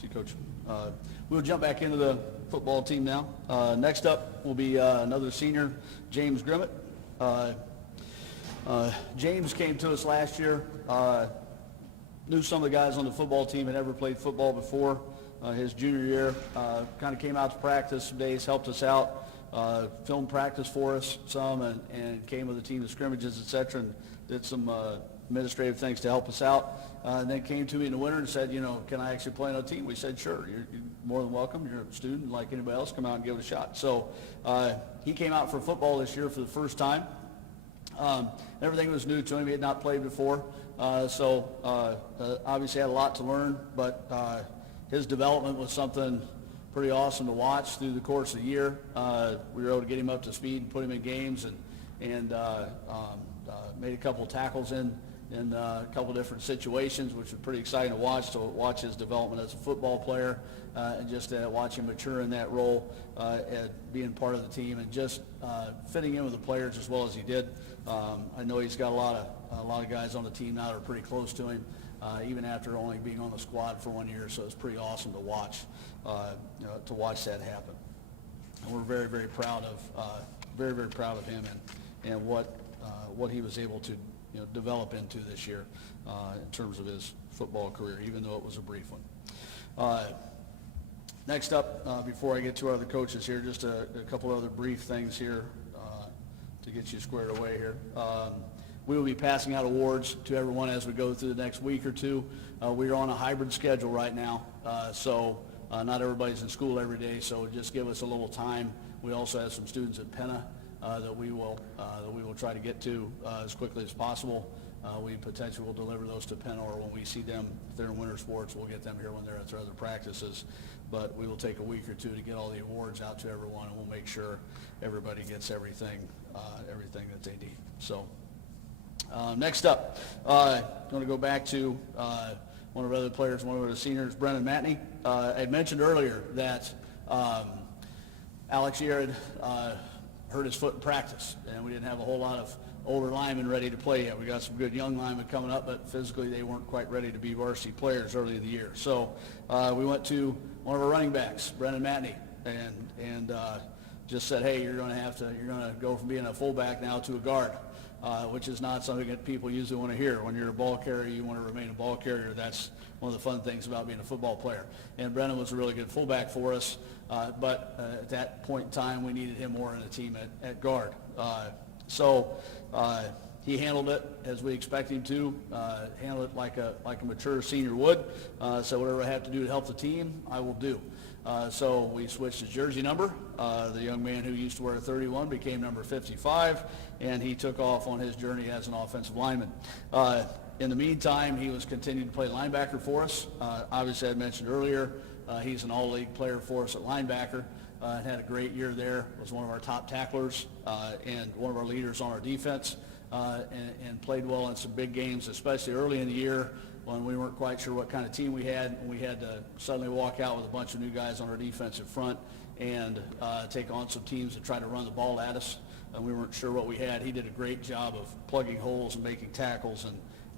See, Coach. We'll jump back into the football team now. Next up will be another senior, James Grimmett. James came to us last year. Knew some of the guys on the football team, had never played football before. His junior year, kind of came out to practice some days, helped us out, filmed practice for us some, and came with a team of scrimmages, et cetera, and did some administrative things to help us out. And then came to me in the winter and said, can I actually play on a team? We said, sure, you're more than welcome. You're a student like anybody else. Come out and give it a shot. So he came out for football this year for the first time. Everything was new to him. He had not played before. So obviously had a lot to learn, but his development was something pretty awesome to watch through the course of the year. We were able to get him up to speed and put him in games, and made a couple tackles in in a couple different situations, which was pretty exciting to watch his development as a football player, and just watch him mature in that role, and being part of the team, and just fitting in with the players as well as he did. I know he's got a lot of guys on the team now that are pretty close to him, even after only being on the squad for 1 year. So it's pretty awesome to watch that happen. And we're very, very proud of him and what he was able to develop into this year in terms of his football career, even though it was a brief one. Next up, before I get to our other coaches here, just a couple other brief things here to get you squared away here. We will be passing out awards to everyone as we go through the next week or two. We are on a hybrid schedule right now, so not everybody's in school every day, so just give us a little time. We also have some students at Penna that we will try to get to as quickly as possible. We potentially will deliver those to Penna, or when we see them, if they're in winter sports, we'll get them here when they're at their other practices. But we will take a week or two to get all the awards out to everyone, and we'll make sure everybody gets everything that they need. So next up, I'm going to go back to one of our other players, one of our seniors, Brennan Matney. I had mentioned earlier that Alex Yared hurt his foot in practice, and we didn't have a whole lot of older linemen ready to play yet. We got some good young linemen coming up, but physically they weren't quite ready to be varsity players early in the year. So we went to one of our running backs, Brennan Matney, and just said, hey, you're going to go from being a fullback now to a guard, which is not something that people usually want to hear. When you're a ball carrier, you want to remain a ball carrier. That's one of the fun things about being a football player. And Brennan was a really good fullback for us, but at that point in time, we needed him more in the team at guard. So he handled it as we expect him to, handle it like a mature senior would. So whatever I have to do to help the team, I will do. So we switched his jersey number. The young man who used to wear 31 became number 55, and he took off on his journey as an offensive lineman. In the meantime, he was continuing to play linebacker for us. Obviously, I mentioned earlier, he's an all-league player for us at linebacker. Had a great year there, was one of our top tacklers and one of our leaders on our defense, and played well in some big games, especially early in the year when we weren't quite sure what kind of team we had, and we had to suddenly walk out with a bunch of new guys on our defensive front and take on some teams that tried to run the ball at us, and we weren't sure what we had. He did a great job of plugging holes and making tackles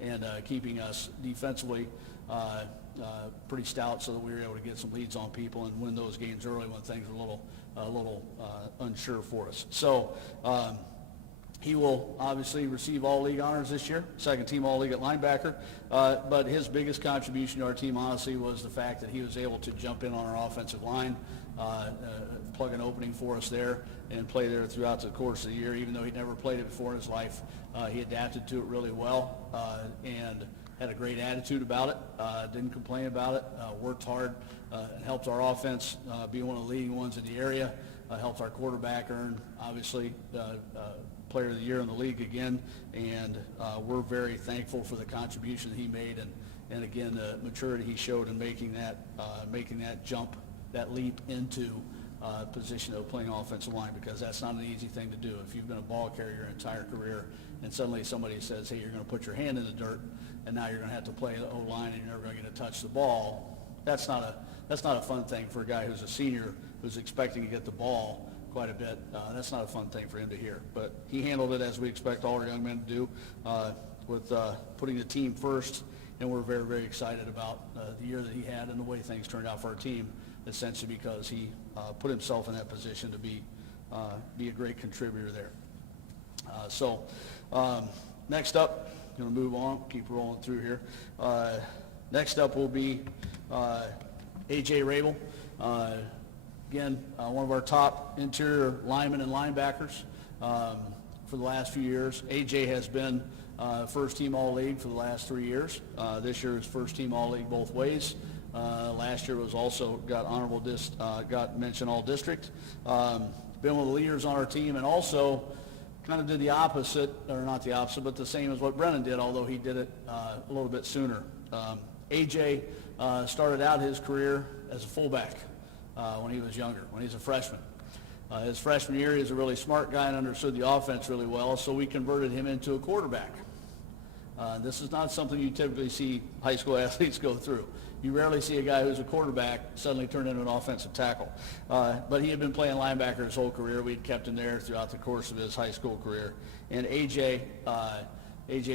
and keeping us defensively pretty stout, so that we were able to get some leads on people and win those games early when things were a little unsure for us. So he will obviously receive all league honors this year, second team all league at linebacker. But his biggest contribution to our team, honestly, was the fact that he was able to jump in on our offensive line, plug an opening for us there, and play there throughout the course of the year. Even though he'd never played it before in his life, he adapted to it really well, and had a great attitude about it, didn't complain about it, worked hard, and helped our offense be one of the leading ones in the area, helped our quarterback earn, obviously, Player of the Year in the league again, and we're very thankful for the contribution that he made, and again, the maturity he showed in making that jump, that leap into position of playing offensive line, because that's not an easy thing to do. If you've been a ball carrier your entire career, and suddenly somebody says, hey, you're going to put your hand in the dirt, and now you're going to have to play the O-line, and you're never going to get to touch the ball, that's not a fun thing for a guy who's a senior who's expecting to get the ball quite a bit. That's not a fun thing for him to hear. But he handled it as we expect all our young men to do, with putting the team first, and we're very, very excited about the year that he had and the way things turned out for our team, essentially because he put himself in that position to be a great contributor there. Next up, I'm going to move on, keep rolling through here. Next up will be A.J. Rabel. Again, one of our top interior linemen and linebackers for the last few years. A.J. has been first team All-League for the last 3 years. This year is first team All-League both ways. Last year was also got mention All-District. Been one of the leaders on our team, and also kind of did the opposite, or not the opposite, but the same as what Brennan did, although he did it a little bit sooner. A.J. started out his career as a fullback when he was younger, when he was a freshman. His freshman year, he was a really smart guy and understood the offense really well, so we converted him into a quarterback. This is not something you typically see high school athletes go through. You rarely see a guy who's a quarterback suddenly turn into an offensive tackle. But he had been playing linebacker his whole career. We had kept him there throughout the course of his high school career. And AJ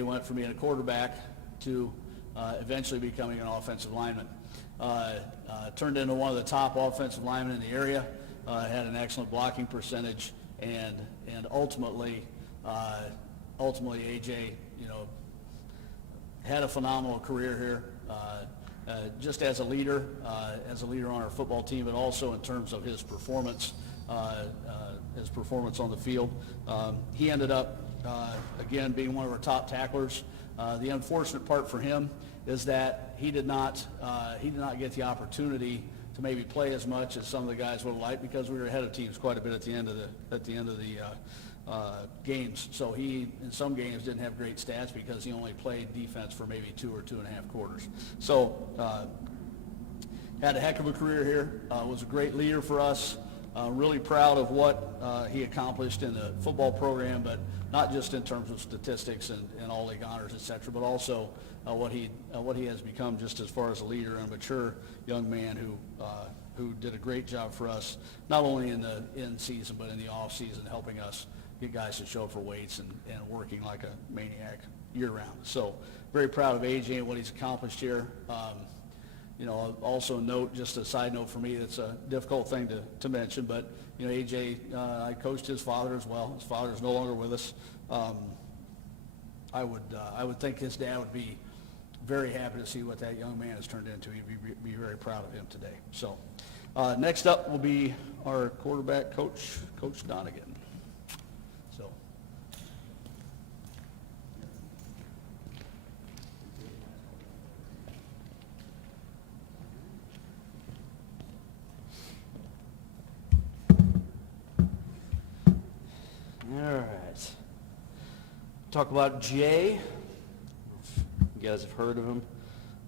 went from being a quarterback to eventually becoming an offensive lineman. Turned into one of the top offensive linemen in the area, had an excellent blocking percentage, and ultimately AJ, had a phenomenal career here, just as a leader on our football team, but also in terms of his performance on the field. He ended up, again, being one of our top tacklers. The unfortunate part for him is that he did not get the opportunity to maybe play as much as some of the guys would have liked, because we were ahead of teams quite a bit at the end of the games. So he, in some games, didn't have great stats because he only played defense for maybe 2 or 2.5 quarters. So had a heck of a career here. Was a great leader for us. Really proud of what he accomplished in the football program, but not just in terms of statistics and all-league honors, et cetera, but also what he has become just as far as a leader and a mature young man who did a great job for us, not only in the in-season but in the off-season, helping us get guys to show up for weights and working like a maniac year-round. So very proud of AJ and what he's accomplished here. Also note, just a side note for me, that's a difficult thing to mention, but AJ, I coached his father as well. His father is no longer with us. I would think his dad would be very happy to see what that young man has turned into. He'd be very proud of him today. So next up will be our quarterback coach, Coach Donegan. So. All right. Talk about Jay. You guys have heard of him.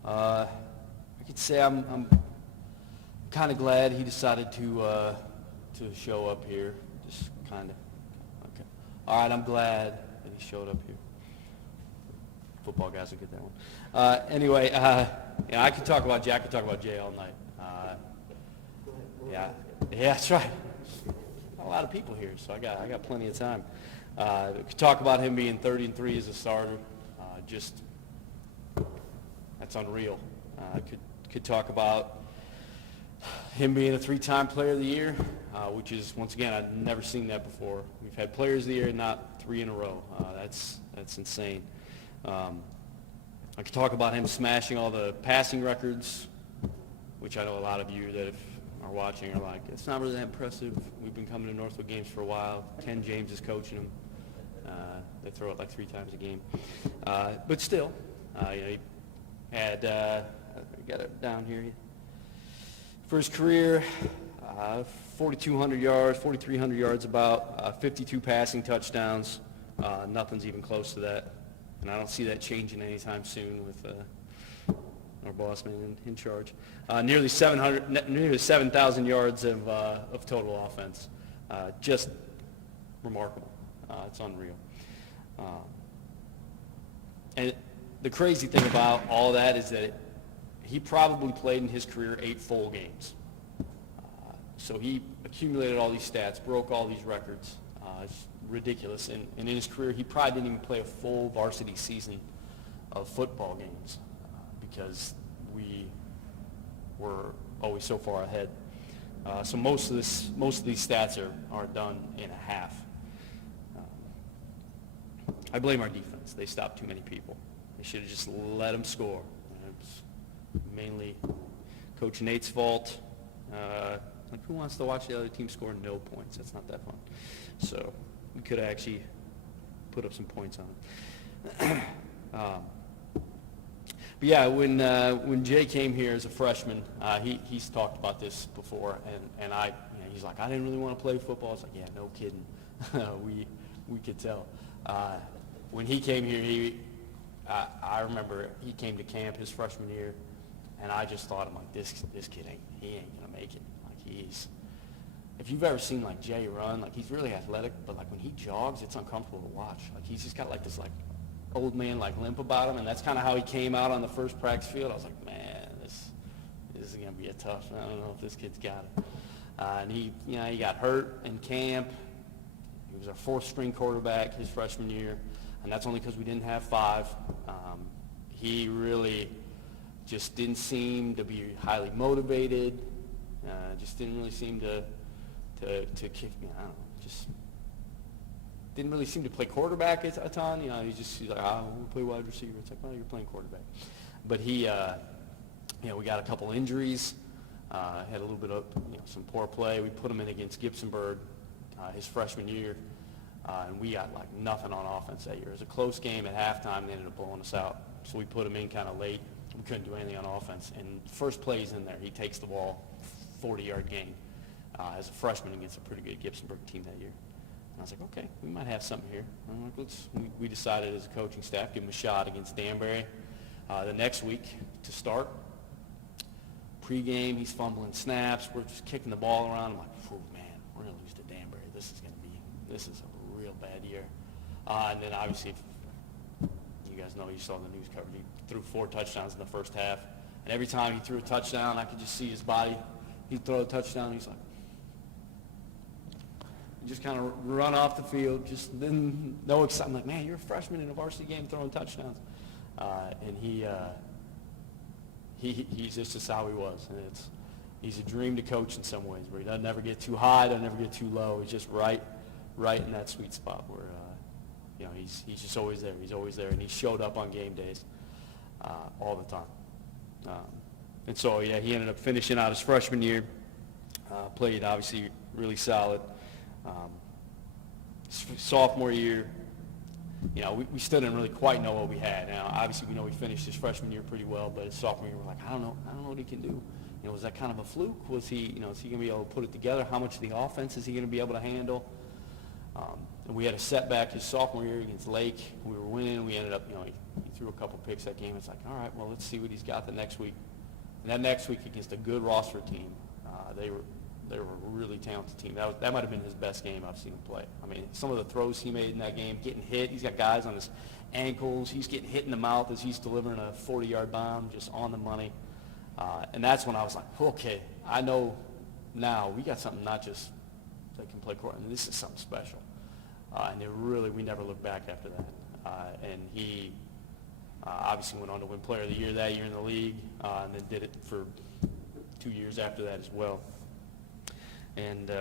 I could say I'm kind of glad he decided to show up here. Just kind of. Okay. All right. I'm glad that he showed up here. Football guys will get that one. Anyway, I could talk about Jay. I could talk about Jay all night. Yeah, that's right. A lot of people here, so I got plenty of time. We could talk about him being 30-3 as a starter. That's unreal. Could talk about him being a 3-time Player of the Year, which is, once again, I've never seen that before. We've had Players of the Year, not 3 in a row. That's insane. I could talk about him smashing all the passing records, which I know a lot of you that are watching are like, it's not really that impressive. We've been coming to Northwood games for a while. Ken James is coaching them. They throw it like 3 times a game. But still, he had, I got it down here. For his career, 4,200 yards, 4,300 yards about, 52 passing touchdowns. Nothing's even close to that. And I don't see that changing anytime soon with our boss man in charge. Nearly 7,000 yards of total offense. Just remarkable. It's unreal. And the crazy thing about all that is that he probably played in his career 8 full games. So he accumulated all these stats, broke all these records. It's ridiculous. And in his career, he probably didn't even play a full varsity season of football games because we were always so far ahead. So most of these stats are done in a half. I blame our defense. They stopped too many people. They should have just let them score. It's mainly Coach Nate's fault. Who wants to watch the other team score no points? That's not that fun. So we could have actually put up some points on it. But yeah, when Jay came here as a freshman, he's talked about this before, and he's like, I didn't really want to play football. I was like, yeah, no kidding. we could tell. When he came here, I remember he came to camp his freshman year, and I just thought, I'm like, this kid ain't gonna make it. Like if you've ever seen like Jay run, like he's really athletic, but like when he jogs, it's uncomfortable to watch. Like he's just got like this like old man like limp about him, and that's kind of how he came out on the first practice field. I was like, man, this is going to be a tough. I don't know if this kid's got it. And he got hurt in camp. He was our fourth string quarterback his freshman year, and that's only because we didn't have 5. He really just didn't seem to be highly motivated. Just didn't really seem to kick me. I don't know. Just didn't really seem to play quarterback a ton. He's like, we'll play wide receiver. It's like, well, you're playing quarterback. But he, we got a couple injuries. Had a little bit of some poor play. We put him in against Gibsonburg his freshman year, and we got like nothing on offense that year. It was a close game at halftime. They ended up blowing us out. So we put him in kind of late. We couldn't do anything on offense. And first play he's in there, he takes the ball, 40-yard gain, as a freshman against a pretty good Gibsonburg team that year. And I was like, okay, we might have something here. I'm like, we decided as a coaching staff, give him a shot against Danbury the next week to start. Pre-game, he's fumbling snaps. We're just kicking the ball around. I'm like, oh, man, we're going to lose to Danbury. This is a real bad year. And then obviously, you guys know, you saw the news coverage. He threw 4 touchdowns in the first half. And every time he threw a touchdown, I could just see his body. He'd throw a touchdown, and he's like, just kind of run off the field, just then no excitement. I'm like, man, you're a freshman in a varsity game throwing touchdowns. And he's just how he was. And he's a dream to coach in some ways, where he doesn't ever get too high, doesn't ever get too low. He's just right in that sweet spot where, he's just always there. He's always there, and he showed up on game days all the time. And so, he ended up finishing out his freshman year, played obviously really solid. Sophomore year, we still didn't really quite know what we had. Now, obviously, we know he finished his freshman year pretty well, but his sophomore year, we're like, I don't know what he can do. Was that kind of a fluke? Was he, is he going to be able to put it together? How much of the offense is he going to be able to handle? And we had a setback his sophomore year against Lake. We were winning. We ended up, he threw a couple picks that game. It's like, all right, well, let's see what he's got the next week. And that next week against a good Rossford team, they were a really talented team. That might have been his best game I've seen him play. I mean, some of the throws he made in that game, getting hit. He's got guys on his ankles. He's getting hit in the mouth as he's delivering a 40-yard bomb just on the money. And that's when I was like, okay, I know now we got something not just that can play court. I mean, this is something special. And we never looked back after that. And he obviously went on to win Player of the Year that year in the league, and then did it for 2 years after that as well. And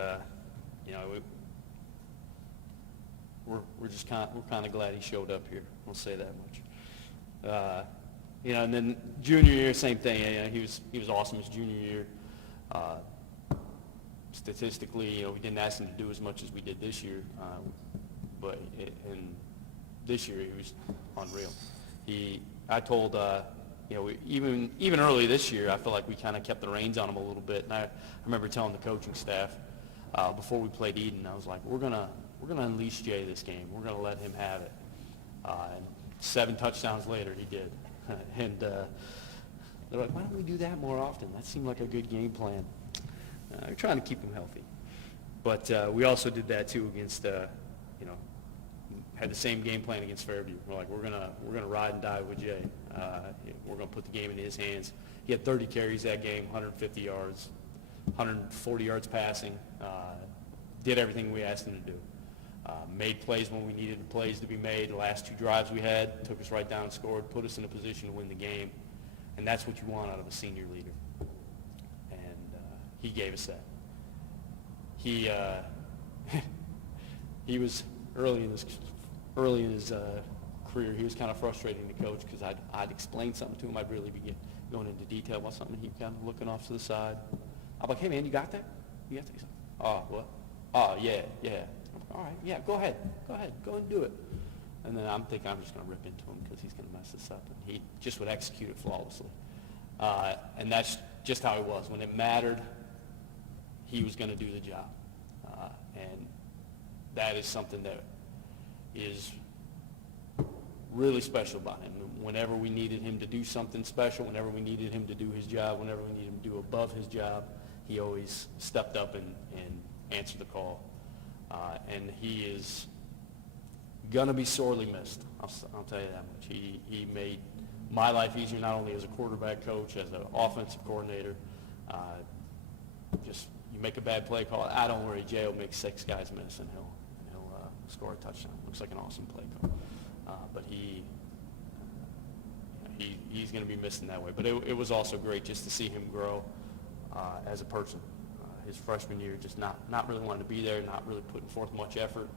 we're kind of glad he showed up here. I'll say that much. And then junior year, same thing. He was awesome his junior year. Statistically, we didn't ask him to do as much as we did this year, but in this year he was unreal. I told even early this year, I feel like we kind of kept the reins on him a little bit. And I remember telling the coaching staff before we played Eden, I was like, we're gonna unleash Jay this game. We're gonna let him have it. And 7 touchdowns later, he did. And they're like, why don't we do that more often? That seemed like a good game plan. We're trying to keep him healthy. But we also did that too against, had the same game plan against Fairview. We're like, we're gonna ride and die with Jay. We're gonna put the game in his hands. He had 30 carries that game, 150 yards, 140 yards passing. Did everything we asked him to do. Made plays when we needed the plays to be made. The last 2 drives we had took us right down and scored, put us in a position to win the game. And that's what you want out of a senior leader. And he gave us that. He was early in his career, he was kind of frustrating to coach because I'd explain something to him. I'd really be going into detail about something. He'd kind of looking off to the side. I'm like, hey, man, you got that? You got that? He's like, oh, what? Oh, yeah. All right, yeah, go ahead, go and do it. And then I'm thinking I'm just going to rip into him because he's going to mess this up. And he just would execute it flawlessly. And that's just how he was. When it mattered, he was going to do the job. And that is something that is really special about him. Whenever we needed him to do something special, whenever we needed him to do his job, whenever we needed him to do above his job, he always stepped up and answered the call. And he is gonna be sorely missed. I'll tell you that much. He made my life easier, not only as a quarterback coach, as an offensive coordinator. Just you make a bad play call, don't worry, Jay will make 6 guys miss, and he'll score a touchdown. Looks like an awesome play call. But he's going to be missed in that way. But it was also great just to see him grow as a person. His freshman year, just not really wanting to be there, not really putting forth much effort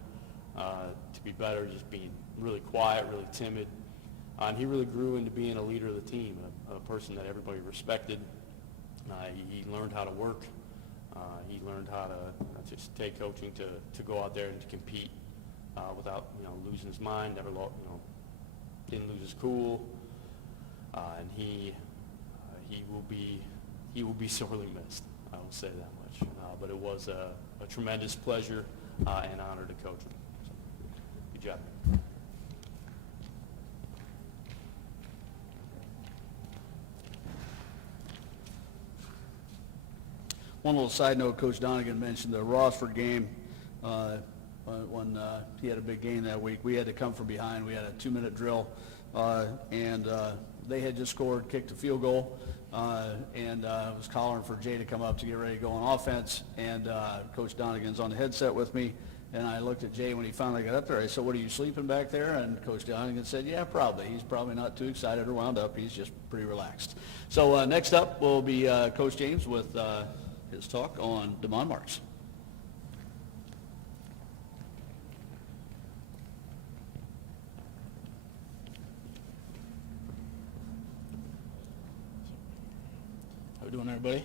to be better, just being really quiet, really timid. And he really grew into being a leader of the team, a person that everybody respected. He learned how to work. He learned how to just take coaching to go out there and to compete without losing his mind. Never didn't lose his cool. And he will be sorely missed. I will say that much. But it was a tremendous pleasure and honor to coach him. So, good job. One little side note, Coach Donegan mentioned the Rossford game when he had a big game that week. We had to come from behind. We had a 2-minute drill, and they had just scored, kicked a field goal, and was calling for Jay to come up to get ready to go on offense. And Coach Donegan's on the headset with me, and I looked at Jay when he finally got up there. I said, "What, are you sleeping back there?" And Coach Donegan said, "Yeah, probably. He's probably not too excited or wound up. He's just pretty relaxed." So next up will be Coach James with his talk on DeMond Marks. How we doing, everybody?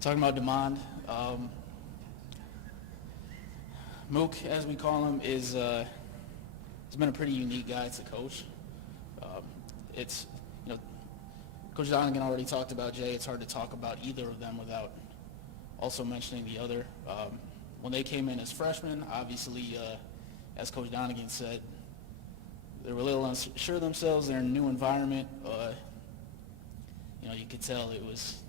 Talking about DeMond, Mook, as we call him, has been a pretty unique guy to coach. Coach Donegan already talked about Jay. It's hard to talk about either of them without also mentioning the other. When they came in as freshmen, obviously, as Coach Donegan said, they were a little unsure of themselves. They're in a new environment. You could tell it was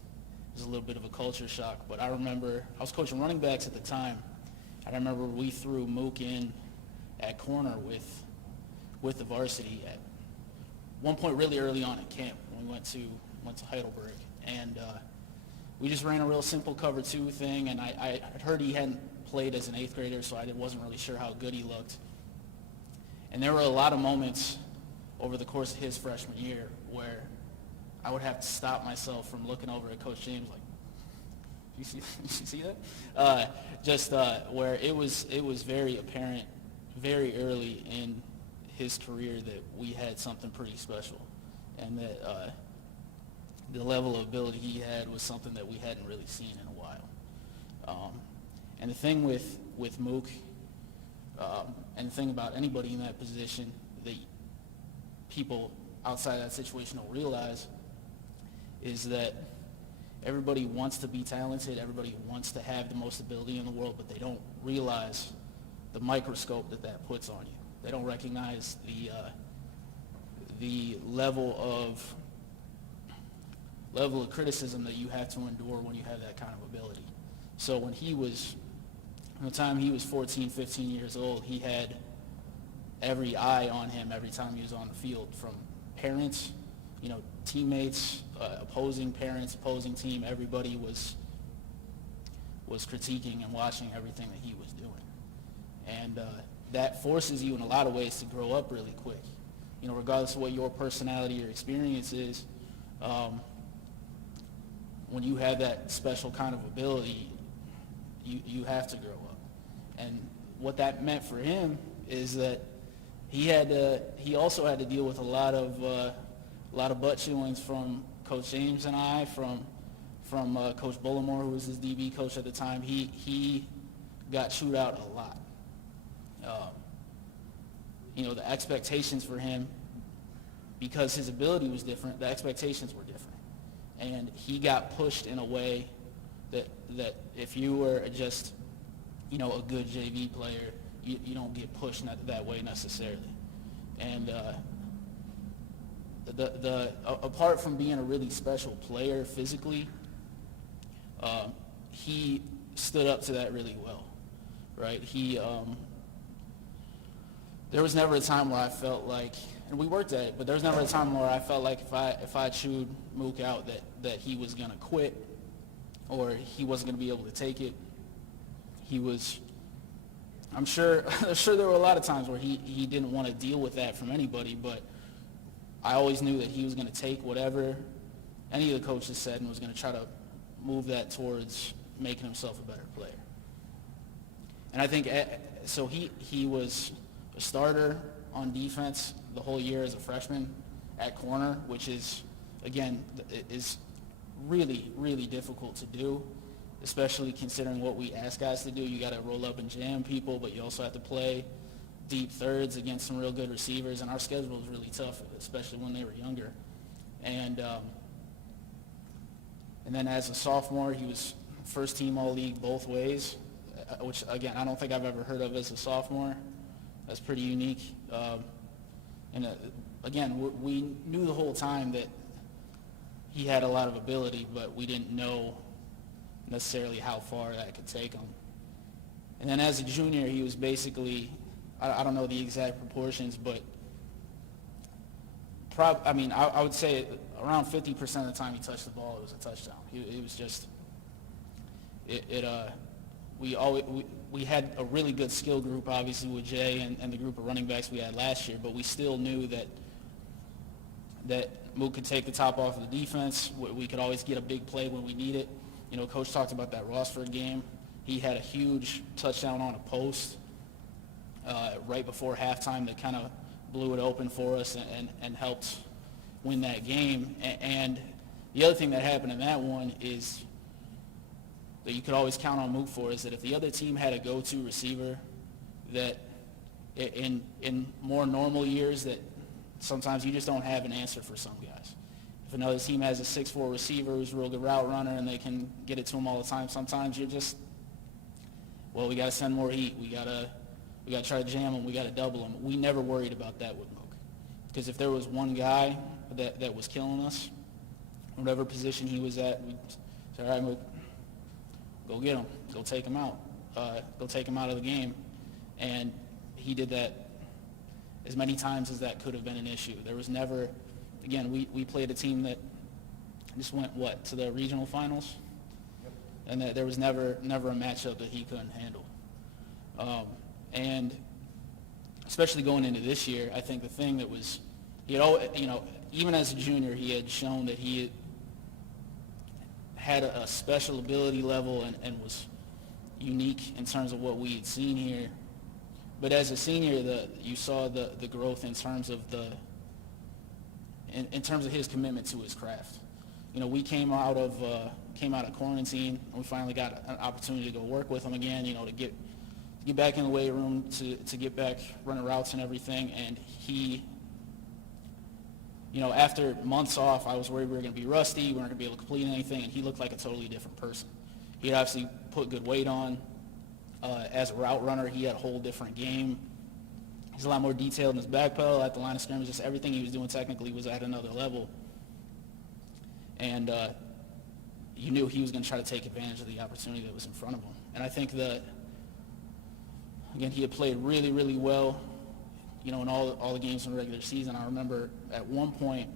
a little bit of a culture shock. But I remember, I was coaching running backs at the time. I remember we threw Mook in at corner with the varsity at one point really early on in camp when we went to Heidelberg. And we just ran a real simple cover 2 thing, and I had heard he hadn't played as an 8th grader, so I wasn't really sure how good he looked. And there were a lot of moments over the course of his freshman year where I would have to stop myself from looking over at Coach James like, you see that? Where it was very apparent very early in his career that we had something pretty special, and that the level of ability he had was something that we hadn't really seen in a while. And the thing with Mook, and the thing about anybody in that position that people outside that situation don't realize is that everybody wants to be talented, everybody wants to have the most ability in the world, but they don't realize the microscope that puts on you. They don't recognize the level of criticism that you have to endure when you have that kind of ability. So when the time he was 14, 15 years old, he had every eye on him every time he was on the field, from parents, teammates, opposing parents, opposing team. Everybody was critiquing and watching everything that he was doing. And that forces you in a lot of ways to grow up really quick. Regardless of what your personality or experience is, when you have that special kind of ability, you have to grow up. And what that meant for him is that he also had to deal with a lot of butt chewings from Coach James and I, from Coach Bullimore, who was his DB coach at the time. He got chewed out a lot. The expectations for him, because his ability was different, the expectations were different. And he got pushed in a way that if you were just, a good JV player, you don't get pushed that way necessarily. And apart from being a really special player physically, he stood up to that really well, right? He there was never a time where I felt like, and we worked at it, but there was never a time where I felt like if I chewed Mook out that he was going to quit or he wasn't going to be able to take it. I'm sure there were a lot of times where he didn't want to deal with that from anybody, but I always knew that he was going to take whatever any of the coaches said and was going to try to move that towards making himself a better player. And I think, so he was a starter on defense the whole year as a freshman at corner, which is, again, is really, really difficult to do, especially considering what we ask guys to do. You got to roll up and jam people, but you also have to play deep thirds against some real good receivers, and our schedule was really tough, especially when they were younger. And then as a sophomore, he was first team All-League both ways, which, again, I don't think I've ever heard of as a sophomore. That's pretty unique. Again, we knew the whole time that he had a lot of ability, but we didn't know necessarily how far that could take him. And then as a junior, he was basically, I don't know the exact proportions, but I would say around 50% of the time he touched the ball, it was a touchdown. It was just, we had a really good skill group, obviously, with Jay and the group of running backs we had last year, but we still knew that Mook could take the top off of the defense. We could always get a big play when we need it. You know, Coach talked about that Rossford game. He had a huge touchdown on a post right before halftime that kind of blew it open for us and helped win that game. And the other thing that happened in that one is that you could always count on Mook for is that if the other team had a go-to receiver, that in more normal years that sometimes you just don't have an answer for some guys. If another team has a 6'4" receiver who's a real good route runner and they can get it to him all the time, sometimes you're just, well, we got to send more heat. We got to try to jam him. We got to double him. We never worried about that with Mook, because if there was one guy that was killing us, whatever position he was at, we'd say, all right, Mook, go get him. Go take him out. Go take him out of the game. And he did that as many times as that could have been an issue. There was never, again, we played a team that just went, to the regional finals? Yep. And that there was never a matchup that he couldn't handle. And especially going into this year, I think the thing that was, even as a junior, he had shown that he had a special ability level and was unique in terms of what we had seen here. But as a senior, you saw the growth in terms of in terms of his commitment to his craft. You know, we came out of quarantine, and we finally got an opportunity to go work with him again. You know, to get back in the weight room, to get back running routes and everything. And he, after months off, I was worried we were going to be rusty, we weren't going to be able to complete anything, and he looked like a totally different person. He had obviously put good weight on. As a route runner, he had a whole different game. He's a lot more detailed in his back pedal, at the line of scrimmage. Just everything he was doing technically was at another level. And you knew he was going to try to take advantage of the opportunity that was in front of him. And I think that, again, he had played really, really well, in all the games in the regular season. I remember at one point,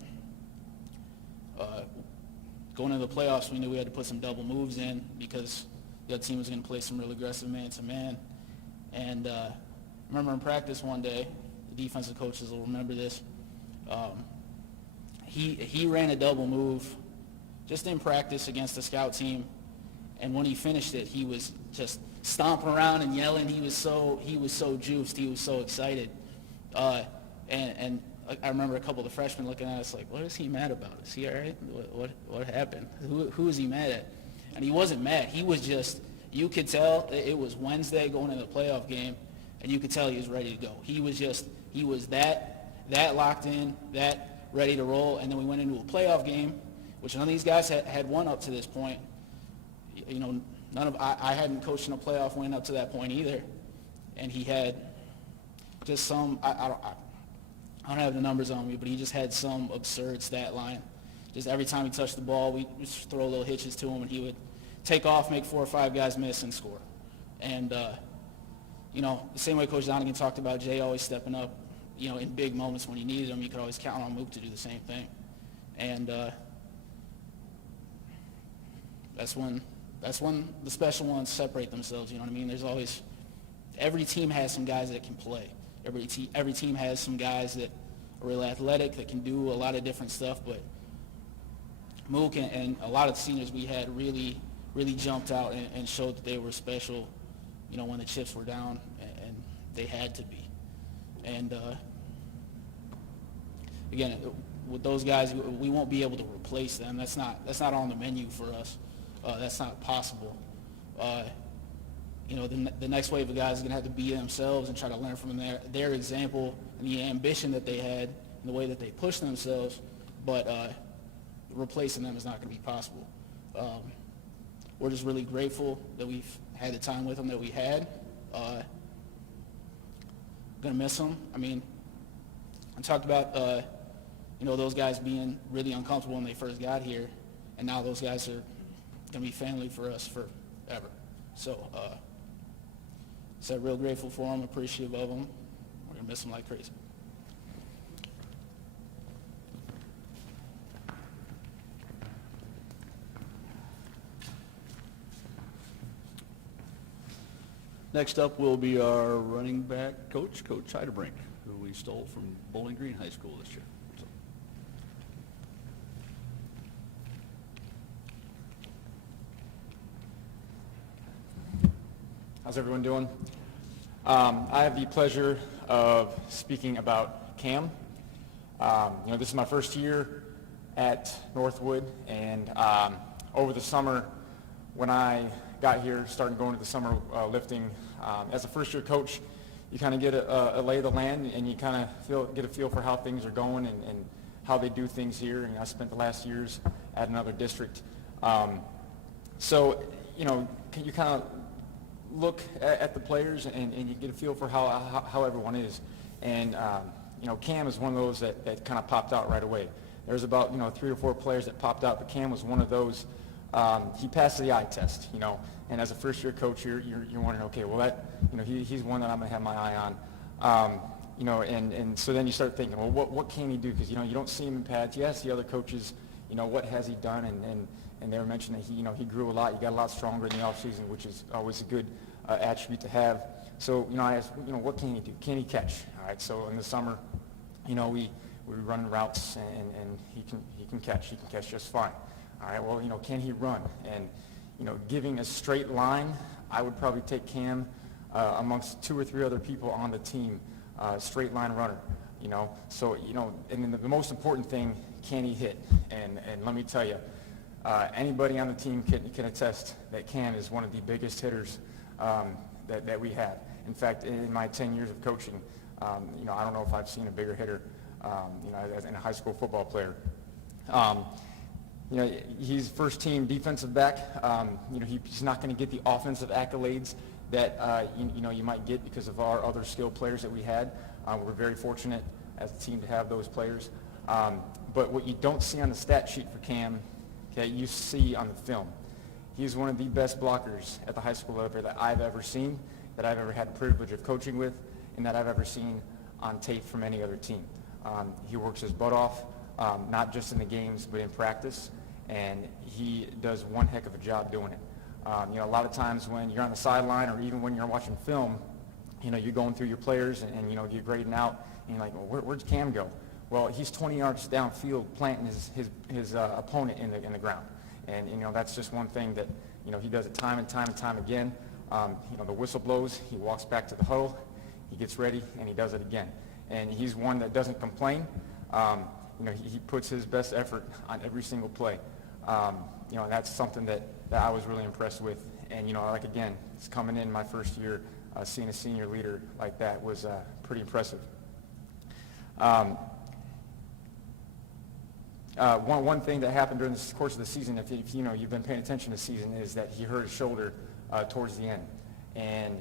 going into the playoffs, we knew we had to put some double moves in because the other team was going to play some real aggressive man-to-man. And I remember in practice one day, the defensive coaches will remember this, he ran a double move just in practice against the scout team, and when he finished it, he was just stomping around and yelling. He was so juiced. He was so excited. And I remember a couple of the freshmen looking at us like, what is he mad about? Is he all right? What happened? Who is he mad at? And he wasn't mad. He was just, you could tell it was Wednesday going into the playoff game, and you could tell he was ready to go. He was that locked in, that ready to roll. And then we went into a playoff game, which none of these guys had won up to this point. I hadn't coached in a playoff win up to that point either. And he had just some, I don't have the numbers on me, but he just had some absurd stat line. Just every time he touched the ball, we just throw little hitches to him, and he would take off, make 4 or 5 guys miss, and score. And The same way Coach Donegan talked about Jay always stepping up, in big moments when you needed him, you could always count on Mook to do the same thing. And that's when the special ones separate themselves, you know what I mean? There's always, every team has some guys that can play. Every team has some guys that are really athletic, that can do a lot of different stuff, but Mook and a lot of the seniors we had really jumped out and showed that they were special, when the chips were down, and they had to be. And again, with those guys, we won't be able to replace them. That's not on the menu for us. That's not possible. The next wave of guys are going to have to be themselves and try to learn from their example and the ambition that they had and the way that they pushed themselves, but replacing them is not going to be possible. We're just really grateful that we've had the time with them that we had. Going to miss them. I mean, I talked about, those guys being really uncomfortable when they first got here, and now those guys are going to be family for us forever. So, real grateful for them, appreciative of them. We're going to miss them like crazy. Next up will be our running back coach, Coach Heidebrink, who we stole from Bowling Green High School this year. How's everyone doing? I have the pleasure of speaking about Cam. This is my first year at Northwood, and over the summer when I got here, started going to the summer lifting, as a first-year coach, you kind of get a lay of the land, and you kind of get a feel for how things are going and how they do things here. And I spent the last years at another district. You kind of look at the players and you get a feel for how everyone is. And, Cam is one of those that kind of popped out right away. There's about, 3 or 4 players that popped out, but Cam was one of those. He passed the eye test, and as a first-year coach, you're wondering, okay, well, he's one that I'm going to have my eye on. And so then you start thinking, well, what can he do? Because, you don't see him in pads. You ask the other coaches, what has he done? And they were mentioning that he grew a lot. He got a lot stronger in the offseason, which is always a good attribute to have. So, I asked, what can he do? Can he catch? All right, so in the summer, we run routes, and he can catch. He can catch just fine. All right, well, can he run? And, giving a straight line, I would probably take Cam amongst 2 or 3 other people on the team, straight line runner, So, and then the most important thing, can he hit? And let me tell you, anybody on the team can attest that Cam is one of the biggest hitters that we have. In fact, in my 10 years of coaching, I don't know if I've seen a bigger hitter, as in a high school football player. He's first team defensive back. He's not going to get the offensive accolades that you might get because of our other skilled players that we had. We're very fortunate as a team to have those players. But what you don't see on the stat sheet for Cam, okay, you see on the film. He's one of the best blockers at the high school level that I've ever seen, that I've ever had the privilege of coaching with, and that I've ever seen on tape from any other team. He works his butt off, not just in the games, but in practice, and he does one heck of a job doing it. A lot of times when you're on the sideline or even when you're watching film, you're going through your players and you're grading out, and you're like, well, where'd Cam go? Well, he's 20 yards downfield planting his opponent in the ground. And, that's just one thing that, he does it time and time again. The whistle blows, he walks back to the huddle, he gets ready, and he does it again. And he's one that doesn't complain. He puts his best effort on every single play. And that's something that I was really impressed with. And, again, it's coming in my first year, seeing a senior leader like that was pretty impressive. One thing that happened during the course of the season, if you've been paying attention this season, is that he hurt his shoulder towards the end. And,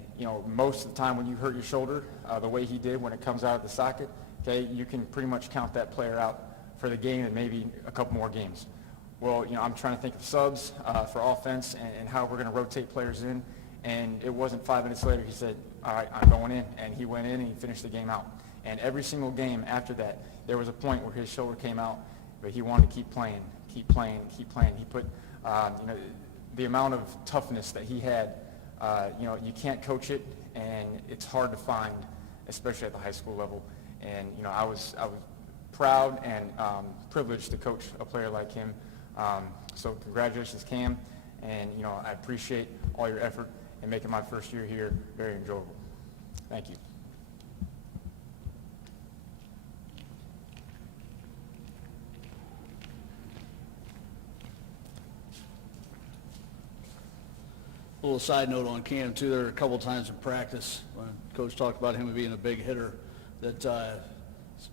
most of the time when you hurt your shoulder, the way he did when it comes out of the socket, okay, you can pretty much count that player out for the game and maybe a couple more games. Well, I'm trying to think of subs for offense and how we're going to rotate players in. And it wasn't 5 minutes later he said, all right, I'm going in. And he went in and he finished the game out. And every single game after that, there was a point where his shoulder came out, but he wanted to keep playing, keep playing, keep playing. He put, the amount of toughness that he had, you can't coach it, and it's hard to find, especially at the high school level. And, I was proud and privileged to coach a player like him. So congratulations, Cam. And, I appreciate all your effort in making my first year here very enjoyable. Thank you. A little side note on Cam, too. There were a couple times in practice when Coach talked about him being a big hitter that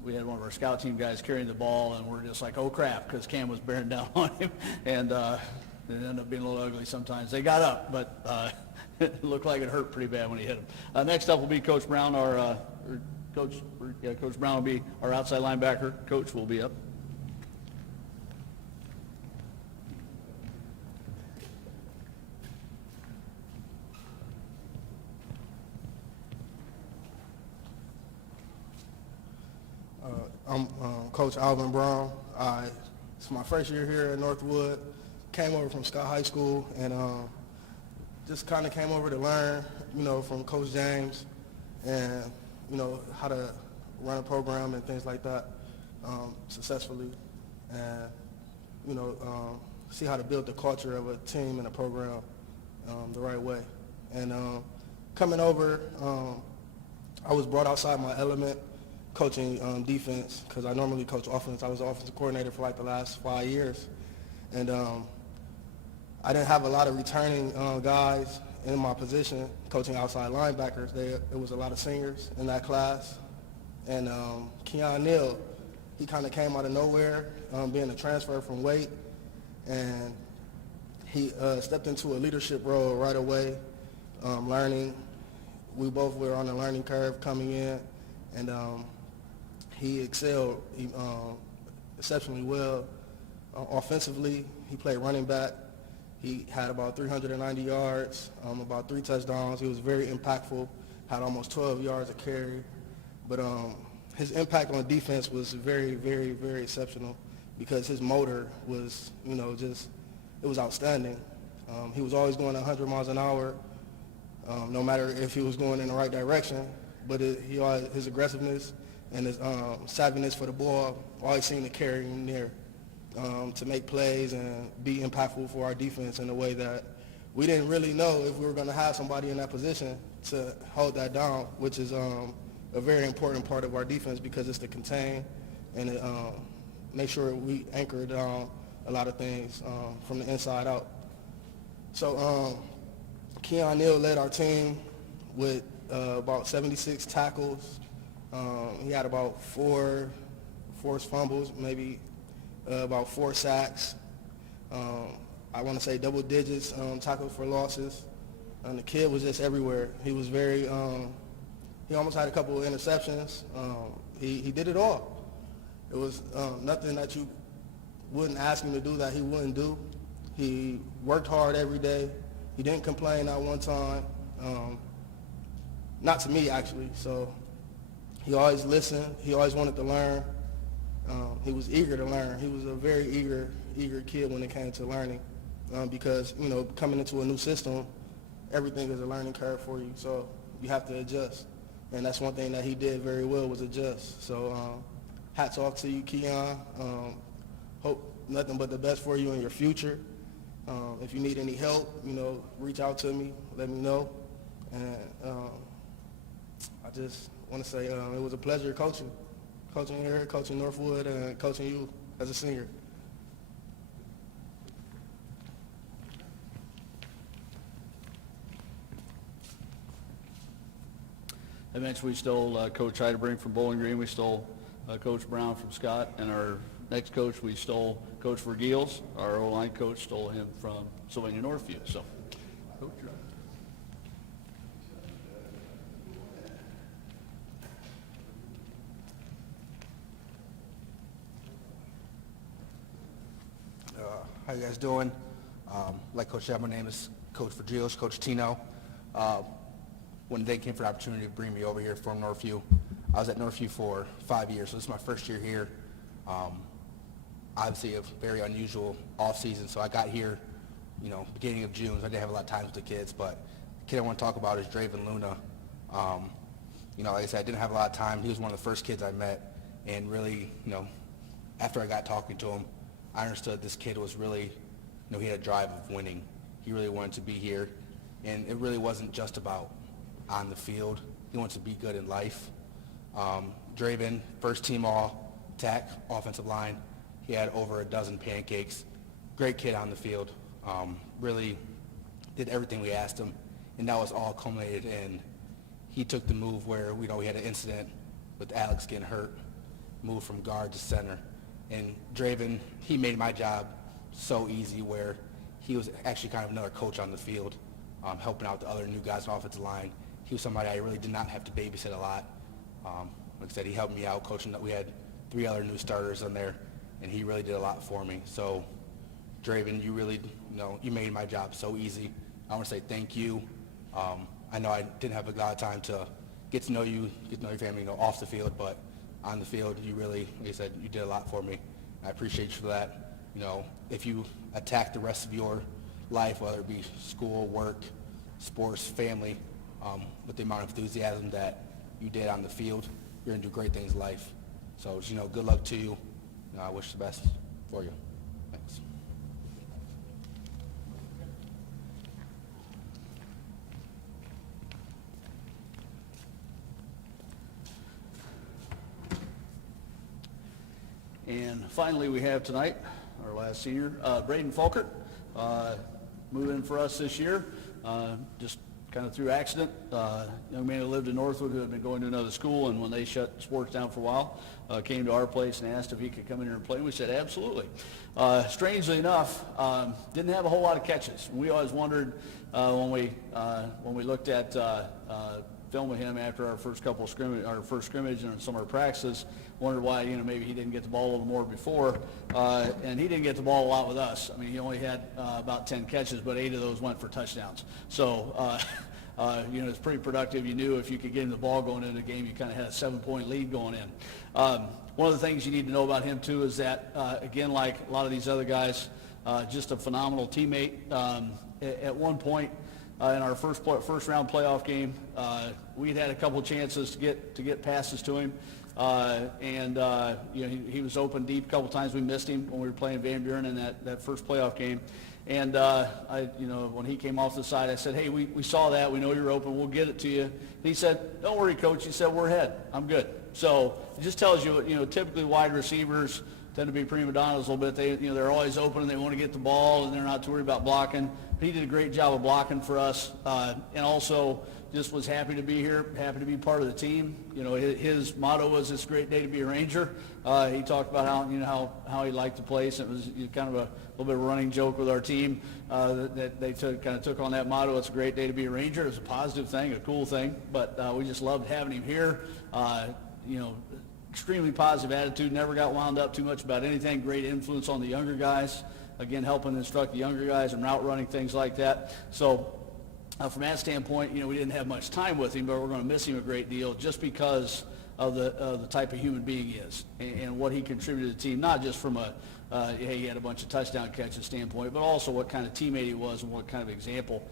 we had one of our scout team guys carrying the ball, and we're just like, oh, crap, because Cam was bearing down on him. And it ended up being a little ugly sometimes. They got up, but it looked like it hurt pretty bad when he hit him. Next up will be Coach Brown. Coach Brown will be our outside linebacker. Coach will be up. I'm Coach Alvin Brown. It's my first year here at Northwood. Came over from Scott High School and just kind of came over to learn, from Coach James and, how to run a program and things like that successfully and, see how to build the culture of a team and a program the right way. And coming over, I was brought outside my element coaching defense because I normally coach offense. I was the offensive coordinator for like the last 5 years. And I didn't have a lot of returning guys in my position coaching outside linebackers. There was a lot of seniors in that class. And Keon Neal, he kind of came out of nowhere, being a transfer from Wake. And he stepped into a leadership role right away, learning. We both were on a learning curve coming in. And he excelled exceptionally well. Offensively, he played running back. He had about 390 yards, about 3 touchdowns. He was very impactful, had almost 12 yards a carry. But his impact on defense was very, very, very exceptional because his motor was, it was outstanding. He was always going 100 miles an hour, no matter if he was going in the right direction. But his aggressiveness and his savviness for the ball always seemed to carry him there to make plays and be impactful for our defense in a way that we didn't really know if we were going to have somebody in that position to hold that down, which is a very important part of our defense because it's to contain and make sure we anchor down a lot of things from the inside out. So Keon Neal led our team with about 76 tackles. He had about four forced fumbles, maybe about 4 sacks. I want to say double digits tackles for losses. And the kid was just everywhere. He was very, he almost had a couple of interceptions. He did it all. It was nothing that you wouldn't ask him to do that he wouldn't do. He worked hard every day. He didn't complain not one time. Not to me, actually. So he always listened. He always wanted to learn. He was eager to learn. He was a very eager kid when it came to learning because, coming into a new system, everything is a learning curve for you. So you have to adjust. And that's one thing that he did very well was adjust. So hats off to you, Keon. Hope nothing but the best for you in your future. If you need any help, reach out to me. Let me know. And I just want to say it was a pleasure coaching here, coaching Northwood, and coaching you as a senior. I mentioned we stole Coach Heidebrink from Bowling Green. We stole Coach Brown from Scott. And our next coach, we stole Coach Vergils. Our O-line coach stole him from Sylvania Northview. So, Coach, you're on. How you guys doing? Like Coach said, my name is Coach Vergils, Coach Tino. when they came for the opportunity to bring me over here from Northview. I was at Northview for 5 years, so this is my first year here. Obviously a very unusual off season, so I got here, beginning of June, so I didn't have a lot of time with the kids, but the kid I want to talk about is Draven Luna. Like I said, I didn't have a lot of time. He was one of the first kids I met, and really, after I got talking to him, I understood this kid was really, he had a drive of winning. He really wanted to be here, and it really wasn't just about on the field. He wants to be good in life. Draven, first team all-TAC offensive line. He had over a dozen pancakes. Great kid on the field. Really did everything we asked him, and that was all culminated in he took the move where we had an incident with Alex getting hurt, moved from guard to center. And Draven, he made my job so easy where he was actually kind of another coach on the field, helping out the other new guys on the offensive line. He was somebody I really did not have to babysit a lot. Like I said, he helped me out coaching. We had 3 other new starters in there, and he really did a lot for me. So, Draven, you really, you made my job so easy. I want to say thank you. I know I didn't have a lot of time to get to know you, get to know your family, off the field, but on the field, you really, like I said, you did a lot for me. I appreciate you for that. If you attack the rest of your life, whether it be school, work, sports, family, with the amount of enthusiasm that you did on the field, you're going to do great things in life. So, good luck to you. I wish the best for you. Thanks. And finally, we have tonight our last senior, Braden Falkert, moved in for us this year, just kind of through accident. Young man who lived in Northwood who had been going to another school, and when they shut sports down for a while, came to our place and asked if he could come in here and play. And we said absolutely. Strangely enough, didn't have a whole lot of catches. We always wondered when we looked at film of him after our first scrimmage and some of our practices, wondered why maybe he didn't get the ball a little more before, and he didn't get the ball a lot with us. I mean, he only had about 10 catches, but 8 of those went for touchdowns. So it's pretty productive. You knew if you could get him the ball going into the game, you kind of had a 7-point lead going in. One of the things you need to know about him too is that again, like a lot of these other guys, just a phenomenal teammate. At one point in our first round playoff game, we'd had a couple chances to get passes to him. He was open deep a couple times. We missed him when we were playing Van Buren in that first playoff game. And when he came off the side, I said, hey, we saw that. We know you're open. We'll get it to you. And he said, don't worry, Coach. He said, we're ahead. I'm good. So it just tells you, typically wide receivers tend to be prima donnas a little bit. They're always open and they want to get the ball and they're not too worried about blocking. But he did a great job of blocking for us, and also just was happy to be here, happy to be part of the team. His motto was, "It's a great day to be a Ranger." He talked about how he liked the place. It was kind of a little bit of a running joke with our team that they took on that motto. It's a great day to be a Ranger. It was a positive thing, a cool thing. But we just loved having him here. Extremely positive attitude. Never got wound up too much about anything. Great influence on the younger guys. Again, helping instruct the younger guys and route running, things like that. So from that standpoint, we didn't have much time with him, but we're going to miss him a great deal just because of the type of human being he is and what he contributed to the team, not just from he had a bunch of touchdown catches standpoint, but also what kind of teammate he was and what kind of example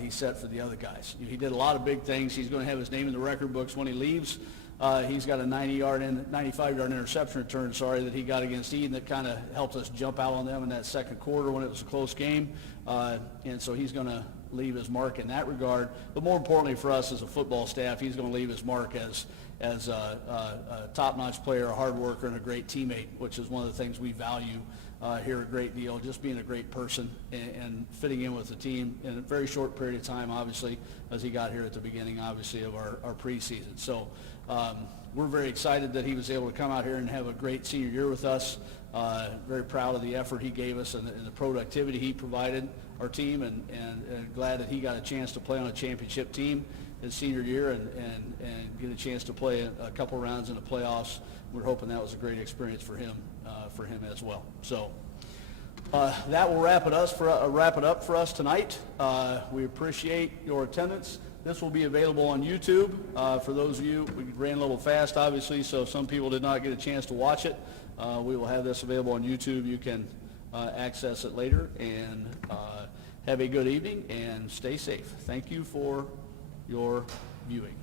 he set for the other guys. He did a lot of big things. He's going to have his name in the record books when he leaves. He's got a 95-yard interception return, that he got against Eden that kind of helped us jump out on them in that second quarter when it was a close game. And so he's going to leave his mark in that regard. But more importantly for us as a football staff, he's going to leave his mark as a top-notch player, a hard worker, and a great teammate, which is one of the things we value here a great deal, just being a great person and fitting in with the team in a very short period of time, obviously, as he got here at the beginning, obviously, of our preseason. So we're very excited that he was able to come out here and have a great senior year with us. Very proud of the effort he gave us and the productivity he provided our team, and glad that he got a chance to play on a championship team his senior year and get a chance to play a couple rounds in the playoffs. We're hoping that was a great experience for him as well. So that will wrap it up for us tonight. We appreciate your attendance. This will be available on YouTube. For those of you, we ran a little fast, obviously, so some people did not get a chance to watch it. We will have this available on YouTube. You can access it later, and have a good evening and stay safe. Thank you for your viewing.